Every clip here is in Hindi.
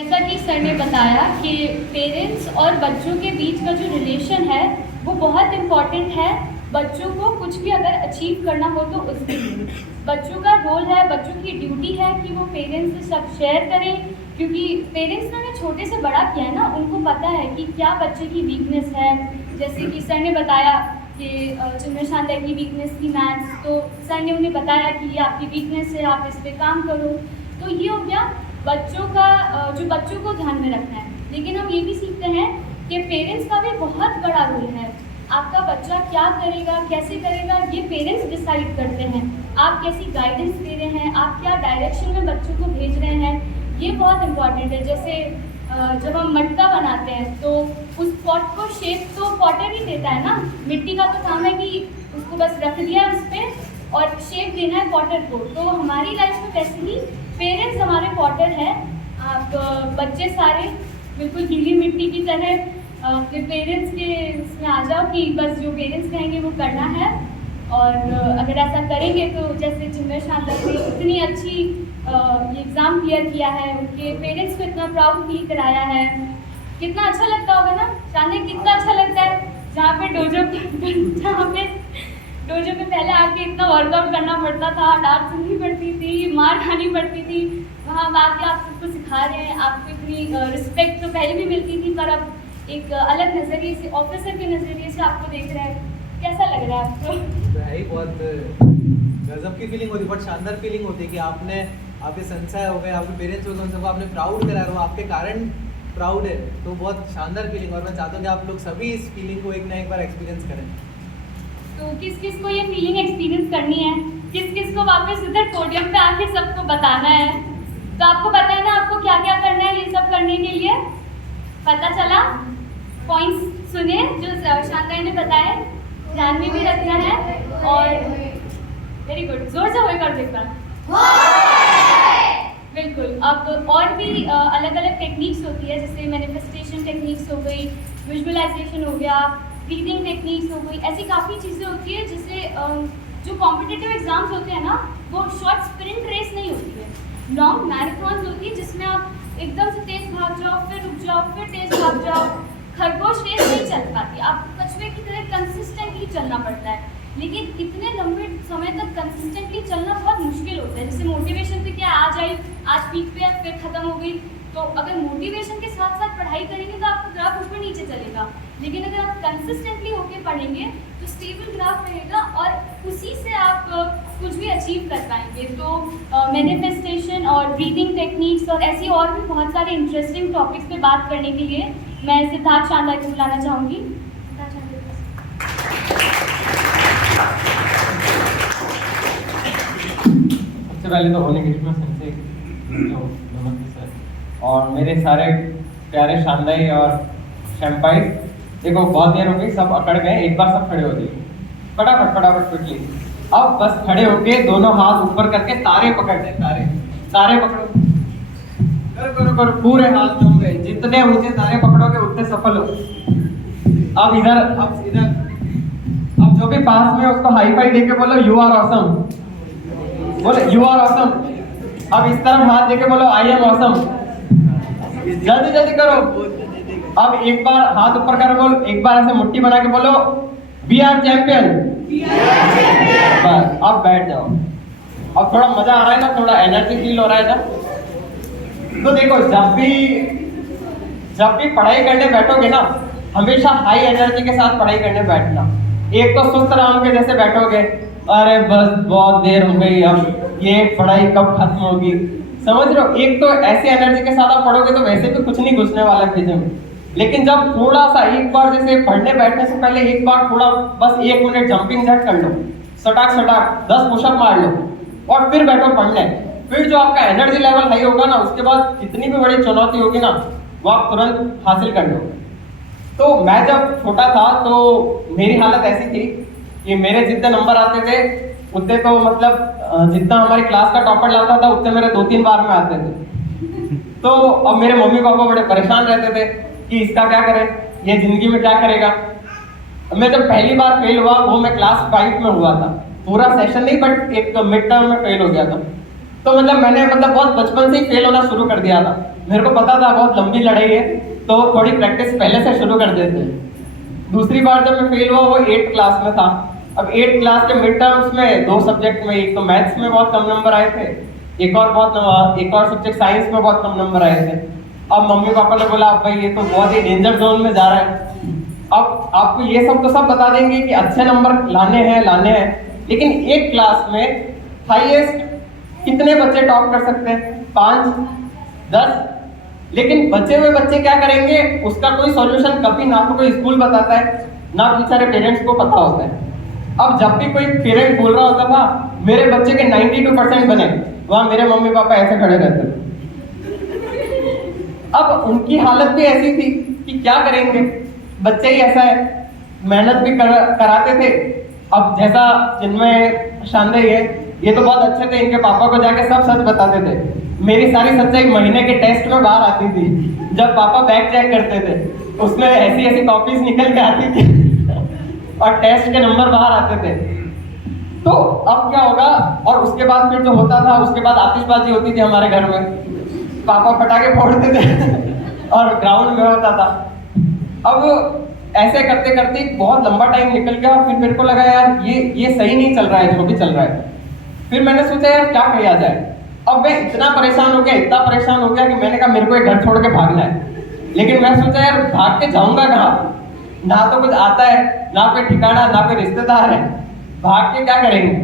जैसा कि सर ने बताया कि पेरेंट्स और बच्चों के बीच का जो रिलेशन है वो बहुत इम्पॉर्टेंट है। बच्चों को कुछ भी अगर अचीव करना हो तो उसके लिए बच्चों का रोल है, बच्चों की ड्यूटी है कि वो पेरेंट्स से सब शेयर करें, क्योंकि पेरेंट्स ने छोटे से बड़ा किया है ना, उनको पता है कि क्या बच्चे की वीकनेस है। जैसे कि सर ने बताया कि चिन्मय शांता की वीकनेस थी मैथ्स, तो सर ने उन्हें बताया कि ये आपकी वीकनेस है, आप इस पर काम करो। तो ये हो गया बच्चों का, जो बच्चों को ध्यान में रखना है। लेकिन हम ये भी सीखते हैं कि पेरेंट्स का भी बहुत बड़ा रोल है। आपका बच्चा क्या करेगा, कैसे करेगा, ये पेरेंट्स डिसाइड करते हैं। आप कैसी गाइडेंस दे रहे हैं, आप क्या डायरेक्शन में बच्चों को भेज रहे हैं, ये बहुत इम्पॉर्टेंट है। जैसे जब हम मटका बनाते हैं तो उस पॉट को शेप तो पॉटर ही देता है ना, मिट्टी का तो काम है कि उसको बस रख दिया उस पर और शेप देना है पॉटर को। तो हमारी लाइफ में वैसे ही पेरेंट्स हमारे पॉटर हैं। आप बच्चे सारे बिल्कुल गीली मिट्टी की तरह अपने पेरेंट्स के इसमें आ जाओ कि बस जो पेरेंट्स कहेंगे वो करना है। और अगर ऐसा करेंगे तो जैसे चिन्मय शांता ने इतनी अच्छी ये एग्ज़ाम क्लियर किया है, उनके पेरेंट्स को इतना प्राउड फील कराया है, कितना अच्छा लगता होगा ना शांता, कितना अच्छा लगता है। जहाँ पे डोजो पे पहले आके इतना वर्कआउट करना पड़ता था, डांट सुननी पड़ती थी, मार खानी पड़ती थी, वहाँ आके आप सबको सिखा रहे हैं। आपको इतनी रिस्पेक्ट तो पहले भी मिलती थी, पर अब एक अलग नज़रिए से, ऑफिसर के नज़रिए से आपको देख रहे हैं। कैसा लग रहा है आपको? तो है ही, बहुत गजब की फीलिंग होती है, बहुत शानदार फीलिंग होती है कि आपने, आपके संशय हो गए, आपके पेरेंट्स हो गए, उन सबको आपने प्राउड कराया, वो आपके कारण प्राउड है। तो बहुत शानदार फीलिंग, और मैं चाहता हूँ कि आप लोग सभी इस फीलिंग को एक ना एक बार एक्सपीरियंस करें। तो किस किस को ये फीलिंग एक्सपीरियंस करनी है, किस किस को वापस इधर पोडियम पे आके सबको बताना है। तो आपको पता है ना आपको क्या क्या करना है ये सब करने के लिए, पता चला? पॉइंट्स सुने जो शांता ने बताए, ध्यान में भी रखना है। और वेरी गुड, जोर से होए कर देखना। बिल्कुल। अब और भी अलग अलग टेक्निक्स होती है, जैसे मैनिफेस्टेशन टेक्निक्स हो गई, विजुअलाइजेशन हो गया, ब्रीदिंग टेक्निक्स हो गई, ऐसी काफ़ी चीज़ें होती है जिससे जो कॉम्पिटिटिव एग्जाम्स होते हैं ना, वो शॉर्ट स्प्रिंट रेस नहीं होती है, लॉन्ग मैराथन्स होती है जिसमें आप एकदम से तेज भाग जाओ, फिर रुक जाओ, फिर तेज भाग जाओ। खरगोश रेस नहीं चल पाती, आपको कछुए की तरह कंसिस्टेंटली चलना पड़ता है। लेकिन इतने लंबे समय तक कंसिस्टेंटली चलना बहुत मुश्किल होता है। जैसे मोटिवेशन से क्या आ जाए, आज पीक पे फिर खत्म हो गई, तो अगर मोटिवेशन के साथ साथ पढ़ाई करेंगे तो आपका ग्राफ ऊपर नीचे चलेगा। लेकिन अगर आप कंसिस्टेंटली होकर पढ़ेंगे तो स्टेबल ग्राफ रहेगा और उसी से आप कुछ भी अचीव कर पाएंगे। तो मैनिफेस्टेशन और ब्रीदिंग टेक्निक्स और ऐसी और भी बहुत सारे इंटरेस्टिंग टॉपिक्स पे बात करने के लिए मैं सिद्धार्थ शानदार को बुलाना चाहूँगी। सबसे पहले तो होने कृष्णा सेंसे नमस्ते सर, और मेरे सारे प्यारे शानदाई और शैम्पाई। देखो बहुत देर हो गई, सब अकड़ गए, एक बार सब खड़े हो जाइए फटाफट फटाफट क्विकली। अब बस खड़े होके दोनों हाथ ऊपर करके तारे पकड़ते, तारे तारे पकड़ो, करो करो करो, पूरे हाथ जम गए, जितने ऊंचे तारे पकड़ोगे उतने सफल हो। अब इधर, अब जो भी पास में उसको हाई फाई देके बोलो यू आर ऑसम, बोले यू आर ऑसम। अब इस तरफ हाथ देके बोलो आई एम ऑसम, जल्दी जल्दी करो। अब एक बार हाथ ऊपर कर बोलो, एक बार ऐसे मुट्ठी बना के बोलो वी आर चैंपियन। बस अब बैठ जाओ। अब थोड़ा मजा आ रहा है ना, थोड़ा एनर्जी फील हो रहा है ना। तो देखो जब भी पढ़ाई करने बैठोगे ना, हमेशा हाई एनर्जी के साथ पढ़ाई करने बैठना। एक तो सुस्त राम के जैसे बैठोगे, अरे बस बहुत देर हो गई, अब ये पढ़ाई कब खत्म होगी, समझ रहे हो। एक तो ऐसी एनर्जी के साथ आप पढ़ोगे तो वैसे भी कुछ नहीं घुसने वाला पेज में। लेकिन जब थोड़ा सा एक बार जैसे पढ़ने बैठने से पहले एक बार थोड़ा बस 1 मिनट जंपिंग जैक कर लो, सटाक सटाक 10 पुशअप मार लो और फिर बैठो पढ़ने। फिर जो आपका एनर्जी लेवल हाई होगा ना, उसके बाद कितनी भी बड़ी चुनौती होगी ना, वो आप तुरंत हासिल कर लो। तो मैं जब छोटा था तो मेरी हालत ऐसी थी कि मेरे जितने नंबर आते थे उतने तो मतलब जितना हमारी क्लास का टॉपर लाता था उतने मेरे 2-3 बार में आते थे। तो अब मेरे मम्मी पापा बड़े परेशान रहते थे कि इसका क्या करें, ये जिंदगी में क्या करेगा। मैं जब पहली बार फेल हुआ वो मैं क्लास 5 में हुआ था, पूरा सेशन नहीं बट एक मिड टर्म में फेल हो गया था। तो मतलब मैंने बहुत बचपन से ही फेल होना शुरू कर दिया था। मेरे को पता था बहुत लंबी लड़ाई है, तो थोड़ी प्रैक्टिस पहले से शुरू कर देते हैं। दूसरी बार जब मैं फेल हुआ वो 8th क्लास में था। अब 8th क्लास के मिड टर्म्स में 2 सब्जेक्ट में, एक तो मैथ्स में बहुत कम नंबर आए थे, एक और सब्जेक्ट साइंस में बहुत कम नंबर आए थे। अब मम्मी पापा ने बोला अब भाई ये तो बहुत ही डेंजर जोन में जा रहा है। अब आपको ये सब तो सब बता देंगे कि अच्छे नंबर लाने हैं, लेकिन एक क्लास में हाईएस्ट कितने बच्चे टॉप कर सकते हैं? 5, 10। लेकिन बचे हुए बच्चे क्या करेंगे, उसका कोई सॉल्यूशन कभी ना तो कोई स्कूल बताता है, ना बेचारे पेरेंट्स को पता होता है। अब जब भी कोई पेरेंट बोल रहा होता था मेरे बच्चे के 92% बने, वहां मेरे मम्मी पापा ऐसे खड़े रहते थे। अब उनकी हालत भी ऐसी थी कि क्या करेंगे, बच्चे ही ऐसा है, मेहनत भी कराते थे। अब जैसा जिनमें शानदार है, ये तो बहुत अच्छे थे, इनके पापा को जाके सब सच बताते थे। मेरी सारी सच्चाई महीने के टेस्ट में बाहर आती थी। जब पापा बैग चेक करते थे उसमें ऐसी कॉपीज निकल के आती थी और टेस्ट के नंबर बाहर आते थे। तो अब क्या होगा, और उसके बाद फिर जो होता था, उसके बाद आतिशबाजी होती थी हमारे घर में, पापा पटाखे फोड़ते थे और ग्राउंड में होता था। अब ऐसे करते करते बहुत लंबा टाइम निकल गया और फिर मेरे को लगा यार ये सही नहीं चल रहा है जो भी चल रहा है। फिर मैंने सोचा यार क्या किया जाए। अब मैं इतना परेशान हो गया कि मैंने कहा मेरे को एक घर छोड़ के भागना है। लेकिन मैं सोचा यार भाग के जाऊंगा कहाँ, ना तो कुछ आता है, ना कोई ठिकाना, ना कोई रिश्तेदार है, भाग के क्या करेंगे।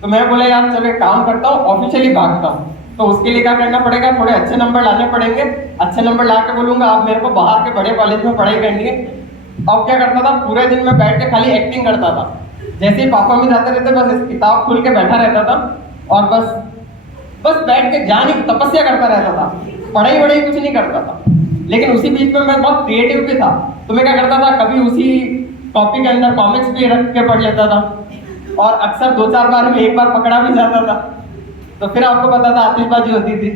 तो मैं बोला यार चलो एक काम करता हूँ, ऑफिशियली भागता हूँ। तो उसके लिए क्या करना पड़ेगा, थोड़े अच्छे नंबर लाने पड़ेंगे। अच्छे नंबर ला के बोलूंगा आप मेरे को बाहर के बड़े कॉलेज में पढ़ाई करनी है। अब क्या करता था, पूरे दिन में बैठ के खाली एक्टिंग करता था। जैसे ही पापा में जाते रहते बस किताब खोल के बैठा रहता था और बस बैठ के ज्ञान की तपस्या करता रहता था, पढ़ाई वढ़ाई कुछ नहीं करता था। लेकिन उसी बीच में मैं बहुत क्रिएटिव भी था, तो मैं क्या करता था, कभी उसी कॉपी के अंदर कॉमिक्स भी रख के पढ़ लेता था और अक्सर 2-4 बार में एक बार पकड़ा भी जाता था। तो फिर आपको पता था आतिशबाजी होती थी।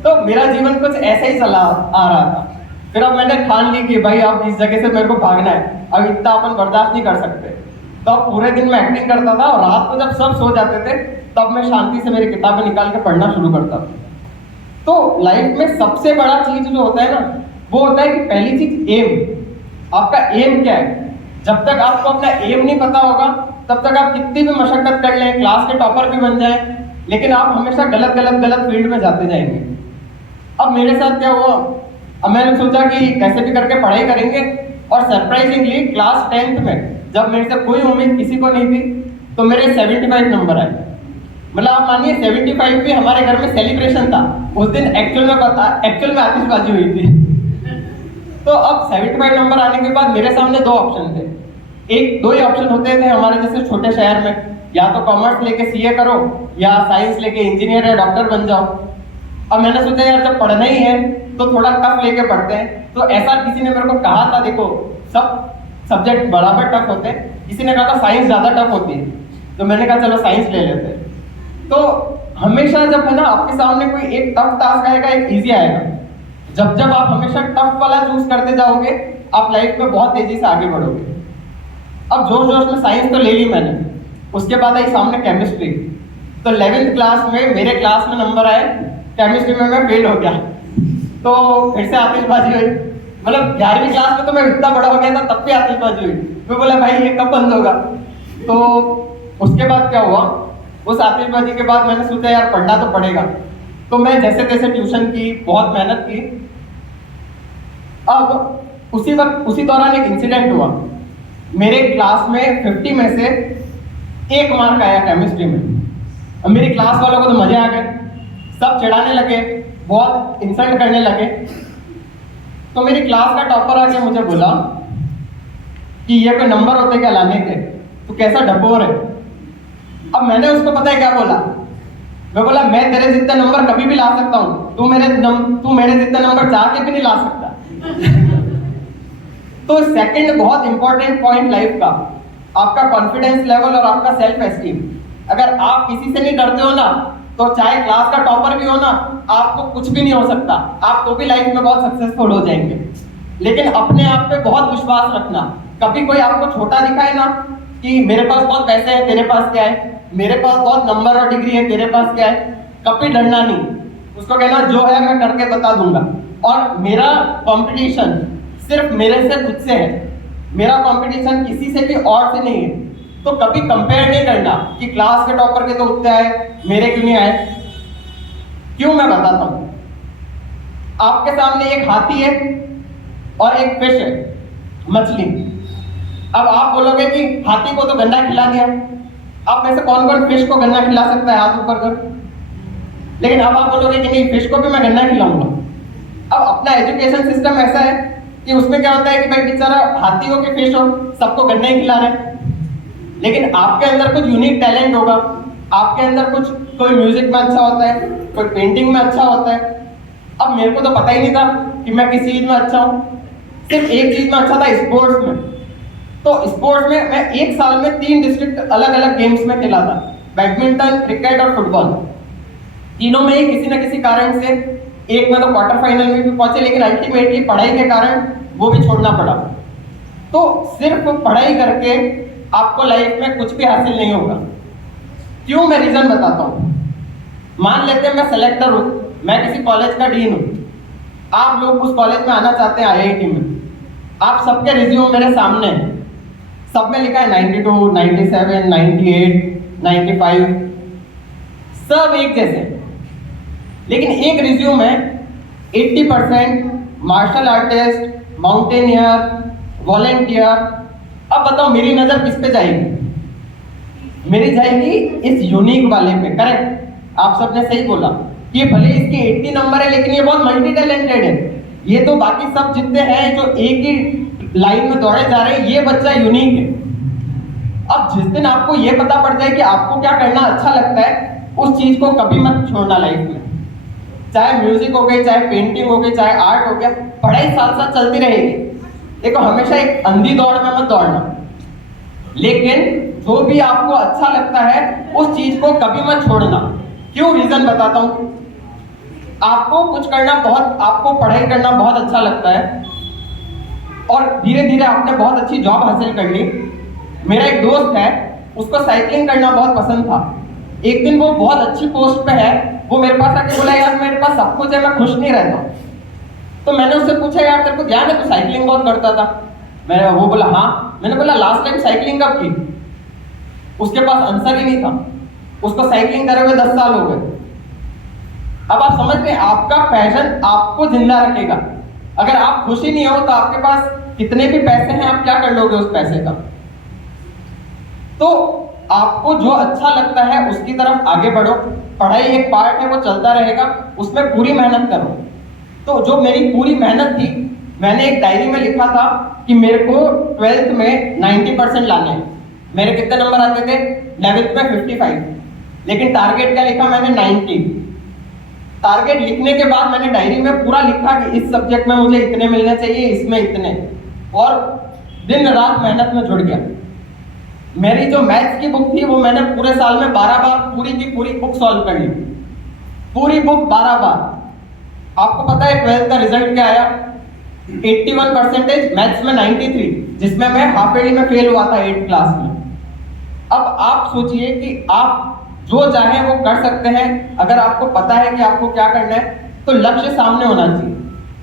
तो मेरा जीवन कुछ ऐसा ही चला आ रहा था। फिर अब मैंने ठान ली कि भाई अब इस जगह से मेरे को भागना है, अब इतना अपन बर्दाश्त नहीं कर सकते। तो अब पूरे दिन मैं एक्टिंग करता था और रात को जब सब सो जाते थे तब मैं शांति से मेरी किताबें निकाल के पढ़ना शुरू करता था। तो लाइफ में सबसे बड़ा चीज जो होता है ना, वो होता है कि पहली चीज एम। आपका एम क्या है? जब तक आपको अपना एम नहीं पता होगा तब तक आप कितनी भी मशक्कत कर लें, क्लास के टॉपर भी बन जाएं, लेकिन आप हमेशा गलत फील्ड में जाते जाएंगे। अब मेरे साथ क्या हुआ, अब मैंने सोचा कि कैसे भी करके पढ़ाई करेंगे और सरप्राइजिंगली क्लास 10th में जब मेरे से कोई उम्मीद किसी को नहीं थी तो मेरे 75 नंबर आए। मतलब आप मानिए 75 भी हमारे घर में सेलिब्रेशन था। उस दिन एक्चुअल में आतिशबाजी हुई थी। तो अब 75 नंबर आने के बाद मेरे सामने 2 ऑप्शन थे। दो ही ऑप्शन होते थे हमारे जैसे छोटे शहर में, या तो कॉमर्स लेके सीए करो या साइंस लेके इंजीनियर या डॉक्टर बन जाओ। अब मैंने सोचा यार जब पढ़ना ही है तो थोड़ा टफ लेके पढ़ते हैं। तो ऐसा किसी ने मेरे को कहा था, देखो सब सब्जेक्ट बराबर टफ होते हैं, किसी ने कहा था साइंस ज्यादा टफ होती है, तो मैंने कहा चलो साइंस ले लेते हैं। तो हमेशा जब है ना आपके सामने कोई एक टफ टास्क आएगा, एक इजी आएगा, जब आप हमेशा टफ वाला चूज करते जाओगे आप लाइफ में बहुत तेजी से आगे बढ़ोगे। अब जोश में साइंस तो ले ली मैंने, उसके बाद आई सामने केमिस्ट्री। तो 11th क्लास में मेरे क्लास में नंबर आए, केमिस्ट्री में मैं फेल हो गया। तो फिर से आतिशबाजी हुई। मतलब 11वीं क्लास में तो मैं इतना बड़ा हो गया था तब भी आतिशबाजी हुई। मैं बोला भाई ये कब बंद होगा। तो उसके बाद क्या हुआ, उस आतिशबाजी के बाद मैंने सोचा यार पढ़ना तो पड़ेगा। तो मैं जैसे तैसे ट्यूशन की, बहुत मेहनत की। अब उसी दौरान एक इंसिडेंट हुआ। मेरे क्लास में 50 में से 1 मार्क आया केमिस्ट्री में। अब मेरी क्लास वालों को तो मजे आ गए, सब चिढ़ाने लगे, बहुत इंसल्ट करने लगे। तो मेरी क्लास का टॉपर आके मुझे बोला कि ये कोई नंबर होते क्या लाने के, तो कैसा डपोर है। अब मैंने उसको पता है क्या बोला, मैं बोला मैं तेरे जितने नंबर कभी भी ला सकता हूँ, तू मेरे जितने नंबर चाह के भी नहीं ला सकता। तो सेकंड बहुत इंपॉर्टेंट पॉइंट लाइफ का, आपका कॉन्फिडेंस लेवल और आपका सेल्फ एस्टीम। अगर आप किसी से नहीं डरते हो ना, तो चाहे क्लास का टॉपर भी हो ना, आपको कुछ भी नहीं हो सकता, आप तो भी लाइफ में बहुत सक्सेसफुल हो जाएंगे। लेकिन अपने आप पे बहुत विश्वास रखना। कभी कोई आपको छोटा दिखाए ना कि मेरे पास बहुत पैसे हैं, तेरे पास क्या है, मेरे पास बहुत नंबर और डिग्री है, तेरे पास क्या है, कभी डरना नहीं। उसको कहना जो है मैं करके बता दूंगा। और मेरा कंपटीशन सिर्फ मेरे से खुद से है, मेरा कंपटीशन किसी से भी और से नहीं है। तो कभी कंपेयर नहीं करना कि क्लास के टॉपर के तो उतने आए, मेरे क्यों नहीं आए। क्यों, मैं बताता हूं। आपके सामने एक हाथी है और एक फिश है, मछली। अब आप बोलोगे कि हाथी को तो गन्ना खिला दिया, आप में से कौन कौन फिश को गन्ना खिला सकता है, हाथ ऊपर कर। लेकिन अब आप बोलोगे कि नहीं, फिश को भी मैं गन्ना खिलाऊंगा। अब अपना एजुकेशन सिस्टम ऐसा है कि उसमें क्या होता है कि भाई बेचारा हाथी हो कि फिश हो, सबको गन्ना ही खिला रहे हैं। लेकिन आपके अंदर कुछ यूनिक टैलेंट होगा, आपके अंदर कुछ, कोई म्यूजिक में अच्छा होता है, कोई पेंटिंग में अच्छा होता है। अब मेरे को तो पता ही नहीं था कि मैं किस चीज में अच्छा हूँ, सिर्फ एक चीज में अच्छा था, स्पोर्ट्स में। तो स्पोर्ट्स में मैं एक साल में 3 डिस्ट्रिक्ट अलग अलग गेम्स में खेला था, बैडमिंटन, क्रिकेट और फुटबॉल। तीनों में ही किसी न किसी कारण से, एक में तो क्वार्टर फाइनल में भी पहुंचे, लेकिन अल्टीमेटली पढ़ाई के कारण वो भी छोड़ना पड़ा। तो सिर्फ पढ़ाई करके आपको लाइफ में कुछ भी हासिल नहीं होगा। क्यों, मैं रीजन बताता हूँ। मान लेते हैं मैं सेलेक्टर हूँ, मैं किसी कॉलेज का डीन हूँ, आप लोग उस कॉलेज में आना चाहते हैं IIT में। आप सबके रिज्यूम मेरे सामने है, सब में लिखा है 92, 97, 98, 95, सब एक जैसे। लेकिन एक रिज्यूम है 80% मार्शल आर्टिस्ट, माउंटेनियर, वॉलेंटियर। अब बताओ मेरी नजर किस पे जाएगी? मेरी जाएगी इस यूनिक वाले पे। करेक्ट, आप सबने सही बोला कि भले इसके 80 नंबर है, लेकिन ये बहुत मल्टी टैलेंटेड है। ये तो बाकी सब जितने हैं जो एक ही लाइन में दौड़े जा रहे हैं, ये बच्चा यूनिक है। अब जिस दिन आपको ये पता पड़ जाए कि आपको क्या करना अच्छा लगता है, उस चीज को कभी मत छोड़ना लाइफ में। चाहे म्यूजिक हो गई, चाहे पेंटिंग हो गई, चाहे आर्ट हो गया, पढ़ाई साथ साथ चलती रहेगी। देखो, हमेशा एक अंधी दौड़ में मत दौड़ना, लेकिन जो भी आपको अच्छा लगता है उस चीज को कभी मत छोड़ना। क्यों, रीजन बताता हूं। आपको कुछ करना बहुत, आपको पढ़ाई करना बहुत अच्छा लगता है और धीरे धीरे आपने बहुत अच्छी जॉब हासिल कर ली। मेरा एक दोस्त है, उसको साइकिलिंग करना बहुत पसंद था। एक दिन वो बहुत अच्छी पोस्ट पे है, वो मेरे पास आके बोला, यार मेरे पास सब कुछ है, मैं खुश नहीं रहता। तो मैंने उससे पूछा, यार तेरे को ध्यान है तू साइकिलिंग बहुत करता था? वो बोला हाँ। मैंने बोला लास्ट टाइम साइकिलिंग कब की? उसके पास आंसर ही नहीं था। उसको साइकिलिंग करे हुए 10 साल हो गए। अब आप समझ रहे हैं, आपका पैशन आपको जिंदा रखेगा। अगर आप खुश ही नहीं हो तो आपके पास कितने भी पैसे हैं, आप क्या कर लोगे उस पैसे का? तो आपको जो अच्छा लगता है उसकी तरफ आगे बढ़ो। पढ़ाई एक पार्ट है, वो चलता रहेगा, उसमें पूरी मेहनत करो। तो जो मेरी पूरी मेहनत थी, मैंने एक डायरी में लिखा था कि मेरे को 12th में 90% लाने हैं। मेरे कितने नंबर आते थे? 11th में 55, लेकिन टारगेट क्या लिखा मैंने? 90। टारगेट लिखने के बाद मैंने डायरी में पूरा लिखा कि इस सब्जेक्ट में मुझे इतने मिलने चाहिए, इसमें इतने, और दिन रात मेहनत में जुड़ गया। मेरी जो मैथ्स की बुक थी वो मैंने पूरे साल में 12 बार पूरी की पूरी बुक सॉल्व कर ली, पूरी बुक 12 बार। आपको पता है 12th का रिजल्ट क्या आया? 81%, मैथ्स में 93, जिसमें मैं हाफ ईयरली में फेल हुआ था 8th क्लास में। अब आप सोचिए कि आप जो चाहे वो कर सकते हैं, अगर आपको पता है कि आपको क्या करना है, तो लक्ष्य सामने होना चाहिए।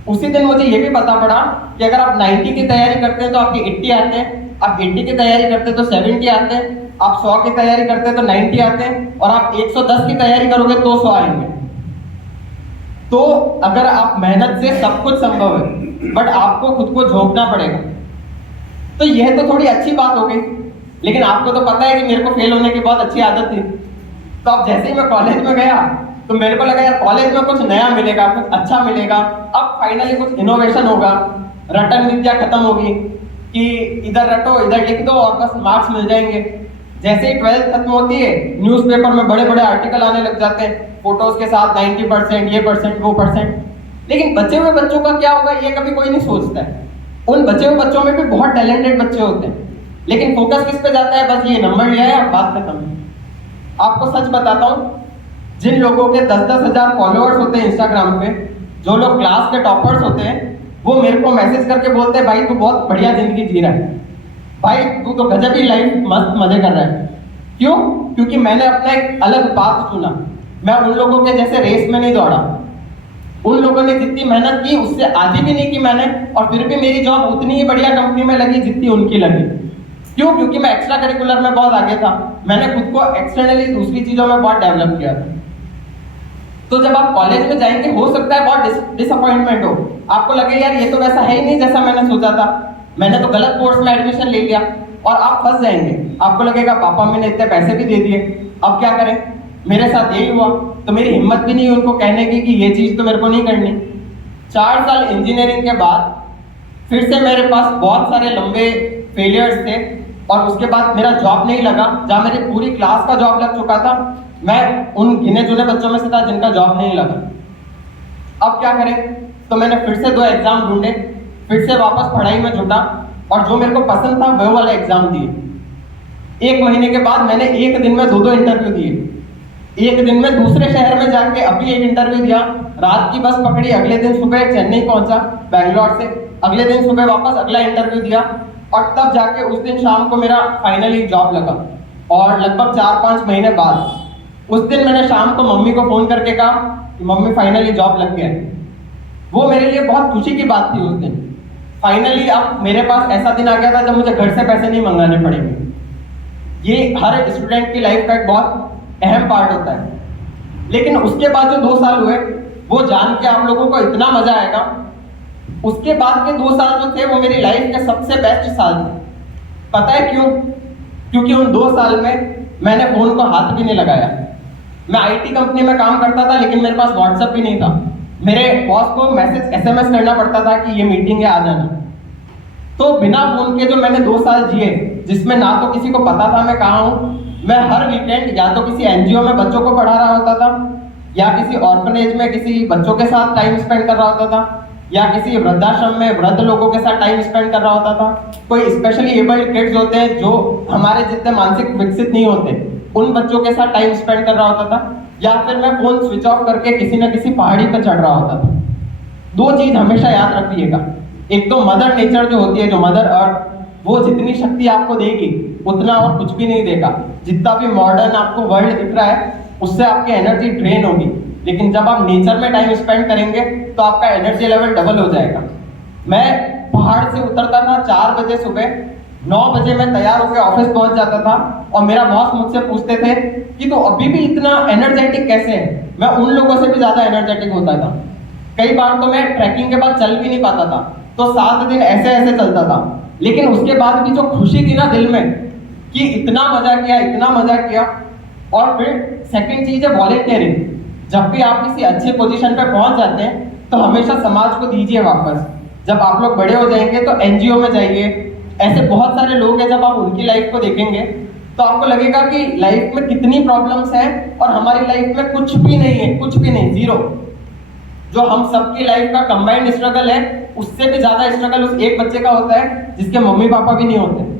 उसी दिन मुझे ये भी पता पड़ा कि अगर आप 90 की तैयारी करते हैं तो आपके 80 आते हैं, आप 80 की तैयारी करते हैं तो 70 आते हैं, आप 100 की तैयारी करते हैं तो 90 आते हैं, और आप 110 की तैयारी करोगे तो 100 आएंगे। तो अगर आप मेहनत से सब कुछ संभव है, बट आपको खुद को झोंकना पड़ेगा। तो यह तो थोड़ी अच्छी बात हो गई, लेकिन आपको तो पता है कि मेरे को फेल होने की बहुत अच्छी आदत थी। तो अब जैसे ही मैं कॉलेज में गया तो मेरे को लगा यार कॉलेज में कुछ नया मिलेगा, कुछ अच्छा मिलेगा, अब फाइनली कुछ इनोवेशन होगा, रटन विद्या खत्म होगी कि इधर रटो इधर लिख दो और बस मार्क्स मिल जाएंगे। जैसे ही 12th खत्म होती है, न्यूज़पेपर में बड़े बड़े आर्टिकल आने लग जाते हैं, फोटोज के साथ 90%, ये परसेंट, वो परसेंट। लेकिन बचे हुए बच्चों का क्या होगा ये कभी कोई नहीं सोचता है। उन बचे हुए बच्चों में भी बहुत टैलेंटेड बच्चे होते हैं, लेकिन फोकस किस पे जाता है? बस ये नंबर लिया है, बात खत्म है। आपको सच बताता हूँ, जिन लोगों के 10-10 हज़ार फॉलोअर्स होते हैं इंस्टाग्राम पे, जो लोग क्लास के टॉपर्स होते हैं, वो मेरे को मैसेज करके बोलते हैं भाई तू बहुत बढ़िया जिंदगी जी रहा है, भाई तू तो गजब ही लाइफ मस्त मजे कर रहा है। क्यों? क्योंकि मैंने अपना एक अलग पाथ चुना। मैं उन लोगों के जैसे रेस में नहीं दौड़ा, उन लोगों ने जितनी मेहनत की उससे आधी भी नहीं की मैंने, और फिर भी मेरी जॉब उतनी ही बढ़िया कंपनी में लगी जितनी उनकी लगी। क्यों? क्योंकि मैं एक्स्ट्रा करिकुलर में बहुत आगे था, मैंने खुद को एक्सटर्नली दूसरी चीजों में बहुत डेवलप किया था। तो जब आप कॉलेज में जाएंगे हो सकता है बहुत डिसअपॉइंटमेंट हो, आपको लगे यार ये तो वैसा है ही नहीं जैसा मैंने सोचा था, मैंने तो गलत कोर्स में एडमिशन ले लिया, और आप फंस जाएंगे। आपको लगेगा पापा मैंने इतने पैसे भी दे दिए, अब क्या करें, मेरे साथ यही हुआ। तो मेरी हिम्मत भी नहीं उनको कहने की कि ये चीज तो मेरे को नहीं करनी। 4 साल इंजीनियरिंग के बाद फिर से मेरे पास बहुत सारे लंबे फेलियर्स थे, और उसके बाद मेरा जॉब नहीं लगा। जहाँ मेरी पूरी क्लास का जॉब लग चुका था, मैं उन गिने चुने बच्चों में से था जिनका जॉब नहीं लगा। अब क्या करें? तो मैंने फिर से 2 एग्जाम ढूंढे, फिर से वापस पढ़ाई में जुटा, और जो मेरे को पसंद था वो वाला एग्जाम दिए। 1 महीने के बाद मैंने एक दिन में 2 इंटरव्यू दिए। एक दिन में दूसरे शहर में जाके अभी एक इंटरव्यू दिया, रात की बस पकड़ी, अगले दिन सुबह चेन्नई पहुंचा बैंगलोर से, अगले दिन सुबह वापस अगला इंटरव्यू दिया, और तब जाके उस दिन शाम को मेरा फाइनली जॉब लगा। और लगभग 4-5 महीने बाद उस दिन मैंने शाम को मम्मी को फोन करके कहा कि मम्मी फाइनली जॉब लग गया है। वो मेरे लिए बहुत खुशी की बात थी उस दिन। फाइनली अब मेरे पास ऐसा दिन आ गया था जब मुझे घर से पैसे नहीं मंगाने पड़ेंगे। ये हर स्टूडेंट की लाइफ का एक बहुत अहम पार्ट होता है। लेकिन उसके बाद जो 2 साल हुए वो जान के आप लोगों को इतना मजा आएगा। उसके बाद के 2 साल जो थे वो मेरी लाइफ के सबसे बेस्ट साल थे। पता है क्यों? क्योंकि उन 2 साल में मैंने फोन को हाथ भी नहीं लगाया। मैं आईटी कंपनी में काम करता था, लेकिन मेरे पास व्हाट्सएप भी नहीं था। मेरे बॉस को मैसेज SMS करना पड़ता था कि ये मीटिंग है, आ जाना। तो बिना फोन के जो मैंने 2 साल जिए, जिसमें ना तो किसी को पता था मैं कहाँ हूँ, मैं हर वीकेंड या तो किसी एनजीओ में बच्चों को पढ़ा रहा होता था, या किसी ऑर्फनेज में किसी बच्चों के साथ टाइम स्पेंड कर रहा होता था, या किसी वृद्धाश्रम में वृद्ध लोगों के साथ टाइम स्पेंड कर रहा होता था। कोई स्पेशली एबल्ड किड्स होते हैं जो हमारे जितने मानसिक विकसित नहीं होते, उन बच्चों के साथ टाइम स्पेंड कर रहा होता था, या फिर मैं फोन स्विच ऑफ करके किसी न किसी पहाड़ी पर चढ़ रहा होता था। 2 चीज हमेशा याद रखिएगा। एक तो मदर नेचर जो होती है, जो मदर अर्थ, वो जितनी शक्ति आपको देगी उतना और कुछ भी नहीं देगा। जितना भी मॉडर्न आपको वर्ल्ड दिख रहा है उससे आपकी एनर्जी ड्रेन होगी, लेकिन जब आप नेचर में टाइम स्पेंड करेंगे तो आपका एनर्जी लेवल डबल हो जाएगा। मैं पहाड़ से उतरता था 4 बजे सुबह, 9 बजे मैं तैयार होकर ऑफिस पहुंच जाता था, और मेरा बॉस मुझसे पूछते थे कि तू अभी भी इतना एनर्जेटिक कैसे है? मैं उन लोगों से भी ज्यादा एनर्जेटिक होता था। कई बार तो मैं ट्रैकिंग के बाद चल भी नहीं पाता था, तो 7 दिन ऐसे ऐसे चलता था। लेकिन उसके बाद भी जो खुशी थी ना दिल में कि इतना मजा किया, इतना मजा किया। और फिर सेकंड चीज है वॉलंटियरिंग। जब भी आप किसी अच्छे पोजीशन पे पहुंच जाते हैं तो हमेशा समाज को दीजिए वापस। जब आप लोग बड़े हो जाएंगे तो एनजीओ में जाइए। ऐसे बहुत सारे लोग हैं, जब आप उनकी लाइफ को देखेंगे तो आपको लगेगा कि लाइफ में कितनी प्रॉब्लम्स हैं और हमारी लाइफ में कुछ भी नहीं है, कुछ भी नहीं, जीरो। जो हम सबकी लाइफ का कंबाइंड स्ट्रगल है, उससे भी ज्यादा स्ट्रगल उस एक बच्चे का होता है जिसके मम्मी पापा भी नहीं होते।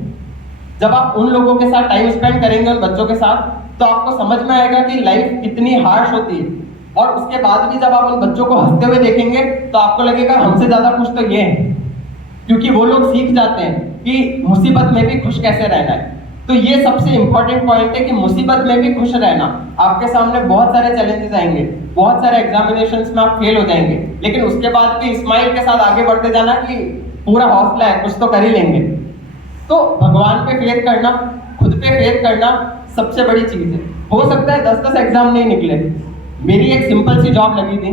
जब आप उन लोगों के साथ टाइम स्पेंड करेंगे, उन बच्चों के साथ, तो आपको समझ में आएगा कि लाइफ कितनी हार्श होती है। और उसके बाद भी जब आप उन बच्चों को हंसते हुए देखेंगे तो आपको लगेगा हमसे ज्यादा खुश तो ये है, क्योंकि वो लोग सीख जाते हैं कि मुसीबत में भी खुश कैसे रहना है। तो ये सबसे इंपॉर्टेंट पॉइंट है कि मुसीबत में भी खुश रहना। आपके सामने बहुत सारे चैलेंजेस आएंगे, बहुत सारे एग्जामिनेशंस में आप फेल हो जाएंगे, लेकिन उसके बाद भी स्माइल के साथ आगे बढ़ते जाना कि पूरा हौसला है, कुछ तो कर ही लेंगे। तो भगवान पे फेथ करना, खुद पे फेथ करना सबसे बड़ी चीज है। हो सकता है 10-10 एग्जाम नहीं निकले। मेरी एक सिंपल सी जॉब लगी थी।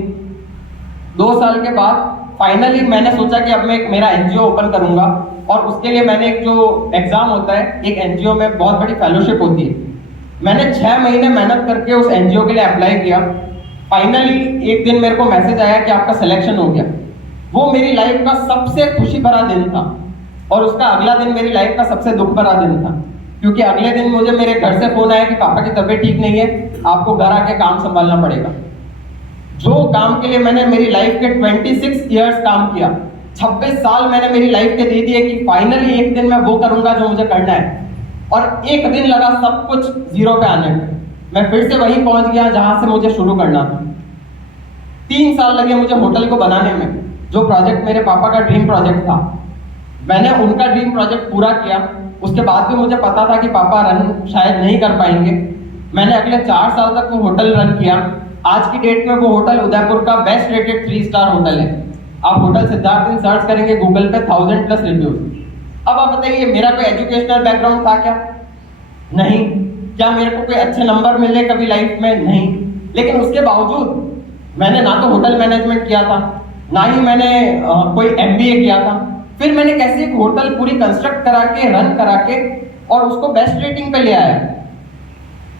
2 साल के बाद फाइनली मैंने सोचा कि अब मैं मेरा एनजीओ ओपन करूंगा, और उसके लिए मैंने एक जो एग्जाम होता है, एक एनजीओ में बहुत बड़ी फेलोशिप होती है, मैंने 6 महीने मेहनत करके उस एनजीओ के लिए अप्लाई किया। फाइनली एक दिन मेरे को मैसेज आया कि आपका सिलेक्शन हो गया। वो मेरी लाइफ का सबसे खुशी भरा दिन था, और उसका अगला दिन मेरी लाइफ का सबसे दुख भरा दिन था, क्योंकि अगले दिन मुझे मेरे घर से फोन आया कि पापा की तबीयत ठीक नहीं है, आपको घर आके काम संभालना पड़ेगा। जो काम के लिए मैंने मेरी लाइफ के 26 ईयर्स काम किया, 26 साल मैंने मेरी लाइफ के दे दिए कि फाइनली एक दिन मैं वो करूंगा जो मुझे करना है। और एक दिन लगा सब कुछ जीरो पे आने में। मैं फिर से वहीं पहुंच गया जहां से मुझे शुरू करना था। 3 साल लगे मुझे होटल को बनाने में, जो प्रोजेक्ट मेरे पापा का ड्रीम प्रोजेक्ट था। मैंने उनका ड्रीम प्रोजेक्ट पूरा किया। उसके बाद भी मुझे पता था कि पापा रन शायद नहीं कर पाएंगे। मैंने अगले 4 साल तक वो होटल रन किया। आज की डेट में वो होटल उदयपुर का बेस्ट रेटेड 3 स्टार होटल है। आप होटल सिद्धार्थ इन सर्च करेंगे गूगल पे 1000+ रिव्यूज। अब आप बताइए मेरा कोई एजुकेशनल बैकग्राउंड था क्या? नहीं। क्या मेरे को कोई अच्छे नंबर मिले कभी लाइफ में? नहीं। लेकिन उसके बावजूद मैंने ना तो होटल मैनेजमेंट किया था, ना ही मैंने कोई MBA किया था। फिर मैंने कैसे एक होटल पूरी कंस्ट्रक्ट करा के, रन करा के और उसको बेस्ट रेटिंग पे ले आया।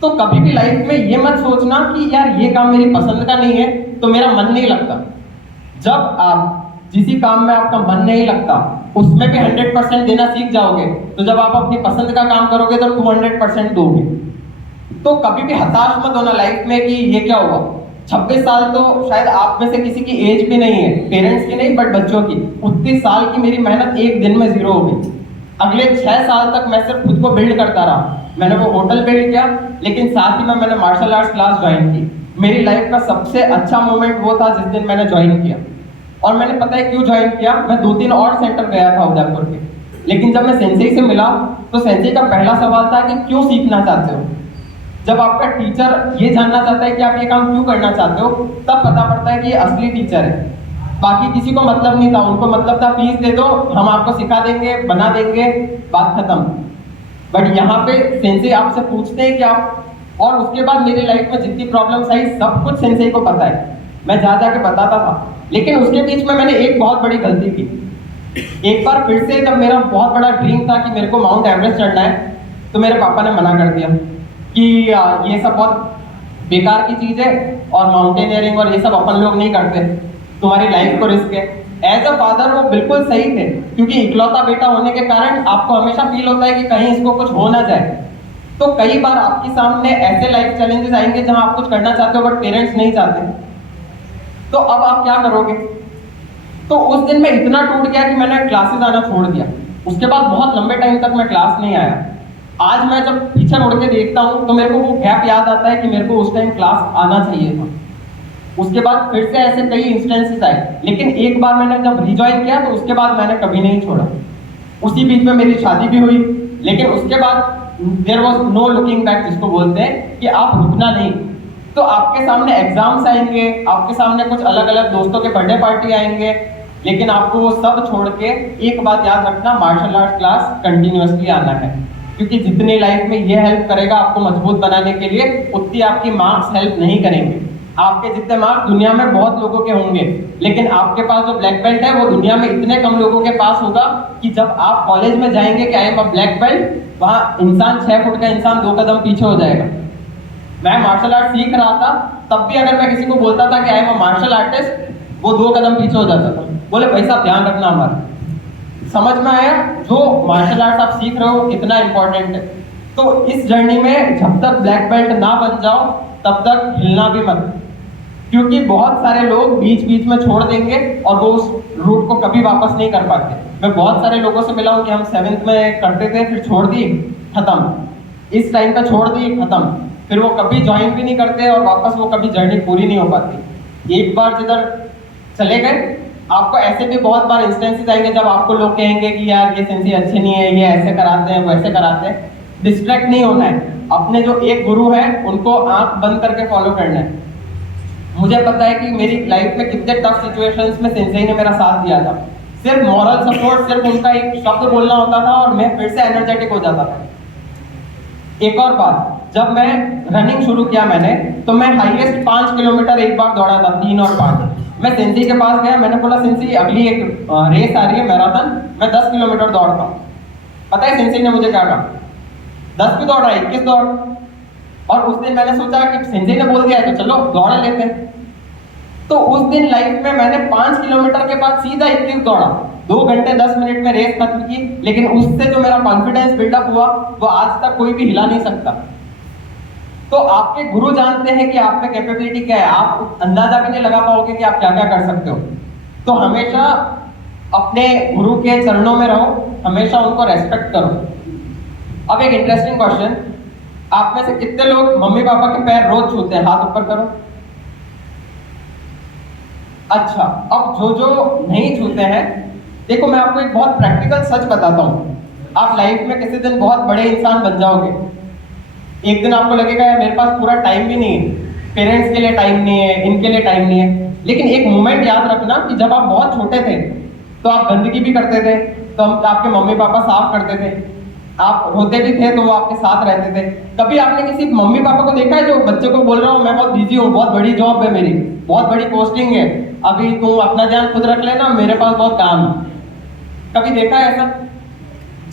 तो कभी भी लाइफ में ये मत सोचना कि यार ये काम मेरी पसंद का नहीं है तो मेरा मन नहीं लगता। जब आप जिस काम में आपका मन नहीं लगता उसमें भी 100% देना सीख जाओगे, तो जब आप अपनी पसंद का काम करोगे तो 200% दोगे। तो कभी भी हताश मत होना लाइफ में कि ये क्या हुआ। 26 साल तो शायद आप में से किसी की एज भी नहीं है, पेरेंट्स की नहीं बट बच्चों की। 29 साल की मेरी मेहनत एक दिन में 0 हो गई। अगले 6 साल तक मैं सिर्फ खुद को बिल्ड करता रहा। मैंने वो होटल बिल्ड किया, लेकिन साथ ही में मैंने मार्शल आर्ट्स क्लास ज्वाइन की। मेरी लाइफ का सबसे अच्छा मोमेंट वो था जिस दिन मैंने ज्वाइन किया। और मैंने पता है क्यों ज्वाइन किया? मैं 2-3 और सेंटर गया था उदयपुर के, लेकिन जब मैं सेंसेई से मिला तो सेंसेई का पहला सवाल था कि क्यों सीखना चाहते हो। जब आपका टीचर ये जानना चाहता है कि आप ये काम क्यों करना चाहते हो, तब पता पड़ता है कि ये असली टीचर है। बाकी किसी को मतलब नहीं था, उनको मतलब था फीस दे दो, हम आपको सिखा देंगे, बना देंगे, बात खत्म। बट यहाँ पे सेंसेई आपसे पूछते हैं कि आप, और उसके बाद मेरी लाइफ में जितनी प्रॉब्लम्स आई सब कुछ सेंसेई को पता है। मैं जा जाके बताता था, लेकिन उसके बीच में मैंने एक बहुत बड़ी गलती की। एक बार फिर से जब मेरा बहुत बड़ा ड्रीम था कि मेरे को माउंट एवरेस्ट चढ़ना है, तो मेरे पापा ने मना कर दिया कि ये सब बहुत बेकार की चीज़ है और माउंटेनियरिंग और ये सब अपन लोग नहीं करते, तुम्हारी लाइफ को रिस्क है। एज अ फादर वो बिल्कुल सही थे, क्योंकि इकलौता बेटा होने के कारण आपको हमेशा फील होता है कि कहीं इसको कुछ हो ना जाए। तो कई बार आपके सामने ऐसे लाइफ चैलेंजेस आएंगे जहां आप कुछ करना चाहते हो बट पेरेंट्स नहीं चाहते। तो अब आप क्या करोगे? तो उस दिन मैं इतना टूट गया कि मैंने क्लासेस आना छोड़ दिया। उसके बाद बहुत लंबे टाइम तक मैं क्लास नहीं आया। आज मैं जब पीछे मुड़ के देखता हूँ तो मेरे को वो गैप याद आता है कि मेरे को उस टाइम क्लास आना चाहिए था। उसके बाद फिर से ऐसे कई इंस्टेंसेस आए, लेकिन एक बार मैंने जब रिजॉइन किया तो उसके बाद मैंने कभी नहीं छोड़ा। उसी बीच में मेरी शादी भी हुई, लेकिन उसके बाद there was no looking back, जिसको बोलते हैं कि आप रुकना नहीं। तो आपके सामने एग्जाम्स आएंगे, आपके सामने कुछ अलग अलग दोस्तों के बर्थडे पार्टी आएंगे, लेकिन आपको वो सब छोड़ के एक बात याद रखना, मार्शल आर्ट क्लास कंटिन्यूअसली आना है। क्योंकि जितनी लाइफ में ये हेल्प करेगा आपको मजबूत बनाने के लिए, उतनी आपकी मार्क्स हेल्प नहीं करेंगे। आपके जितने मार्क्स दुनिया में बहुत लोगों के होंगे, लेकिन आपके पास जो ब्लैक बेल्ट है वो दुनिया में इतने कम लोगों के पास होगा कि जब आप कॉलेज में जाएंगे कि I am a black belt, वहाँ इंसान 6 फुट का इंसान 2 कदम पीछे हो जाएगा। मैं मार्शल आर्ट सीख रहा था, तब भी अगर मैं किसी को बोलता था कि I am a martial artist, वो 2 कदम पीछे हो जाता था। बोले भाई साहब ध्यान रखना हमारा। समझ में आया जो मार्शल आर्ट्स आप सीख रहे हो कितना इंपॉर्टेंट है। तो इस जर्नी में जब तक ब्लैक बेल्ट ना बन जाओ तब तक हिलना भी मत, क्योंकि बहुत सारे लोग बीच बीच में छोड़ देंगे और वो उस रूट को कभी वापस नहीं कर पाते। मैं बहुत सारे लोगों से मिला हूँ कि हम 7th में करते थे, फिर छोड़ दी, खत्म। इस टाइम पे छोड़ दी, खत्म। फिर वो कभी ज्वाइन भी नहीं करते और वापस वो कभी जर्नी पूरी नहीं हो पाती। एक बार जिधर चले गए, आपको ऐसे भी बहुत बार इंस्टेंसेस आएंगे जब आपको लोग कहेंगे कि यार ये सेंसी अच्छे नहीं है, ये ऐसे कराते हैं, वैसे कराते हैं। डिस्ट्रैक्ट नहीं होना है, अपने जो एक गुरु है उनको आंख बंद करके फॉलो करना है। मुझे पता है कि मेरी लाइफ में कितने टफ सिचुएशंस में सेंसेई ने मेरा साथ दिया था। सिर्फ मॉरल सपोर्ट, सिर्फ उनका एक शब्द बोलना होता था और मैं फिर से एनर्जेटिक हो जाता था। एक और बात, जब मैं रनिंग शुरू किया मैंने, तो मैं हाईएस्ट 5 किलोमीटर एक बार दौड़ा था, 3 और 5। मैं सेंसी के पास गया, मैंने बोला सेंसी अगली एक रेस आ रही है मैराथन, मैं 10 किलोमीटर दौड़ता हूँ। पता है सेंसी ने मुझे क्या कहा? 10 भी दौड़ रहा है, 21 दौड़। और उस दिन मैंने सोचा कि सेंसी ने बोल दिया है तो चलो दौड़ लेते हैं। तो उस दिन लाइफ में मैंने 5 किलोमीटर के बाद सीधा 21 दौड़ा, 2 घंटे 10 मिनट में रेस खत्म की। लेकिन उससे जो मेरा कॉन्फिडेंस बिल्डअप हुआ वो आज तक कोई भी हिला नहीं सकता। तो आपके गुरु जानते हैं कि आप में कैपेबिलिटी क्या है, आप अंदाजा भी नहीं लगा पाओगे कि आप क्या क्या कर सकते हो। तो हमेशा अपने गुरु के चरणों में रहो, हमेशा उनको रेस्पेक्ट करो। अब एक इंटरेस्टिंग क्वेश्चन, आप में से कितने लोग मम्मी पापा के पैर रोज छूते हैं? हाथ ऊपर करो। अच्छा, अब जो नहीं छूते हैं, देखो मैं आपको एक बहुत प्रैक्टिकल सच बताता हूँ। आप लाइफ में किसी दिन बहुत बड़े इंसान बन जाओगे। एक दिन आपको लगेगा यार मेरे पास पूरा टाइम भी नहीं है, पेरेंट्स के लिए टाइम नहीं है, इनके लिए टाइम नहीं है। लेकिन एक मोमेंट याद रखना कि जब आप बहुत छोटे थे तो आप गंदगी भी करते थे, तो आपके मम्मी पापा साफ करते थे, आप रोते भी थे तो वो आपके साथ रहते थे। कभी आपने किसी मम्मी पापा को देखा है जो बच्चे को बोल रहा हूँ मैं बहुत बिजी हूँ, बहुत बड़ी जॉब है मेरी, बहुत बड़ी पोस्टिंग है, अभी तुम अपना ध्यान खुद रख लेना, मेरे पास बहुत काम है? कभी देखा है ऐसा?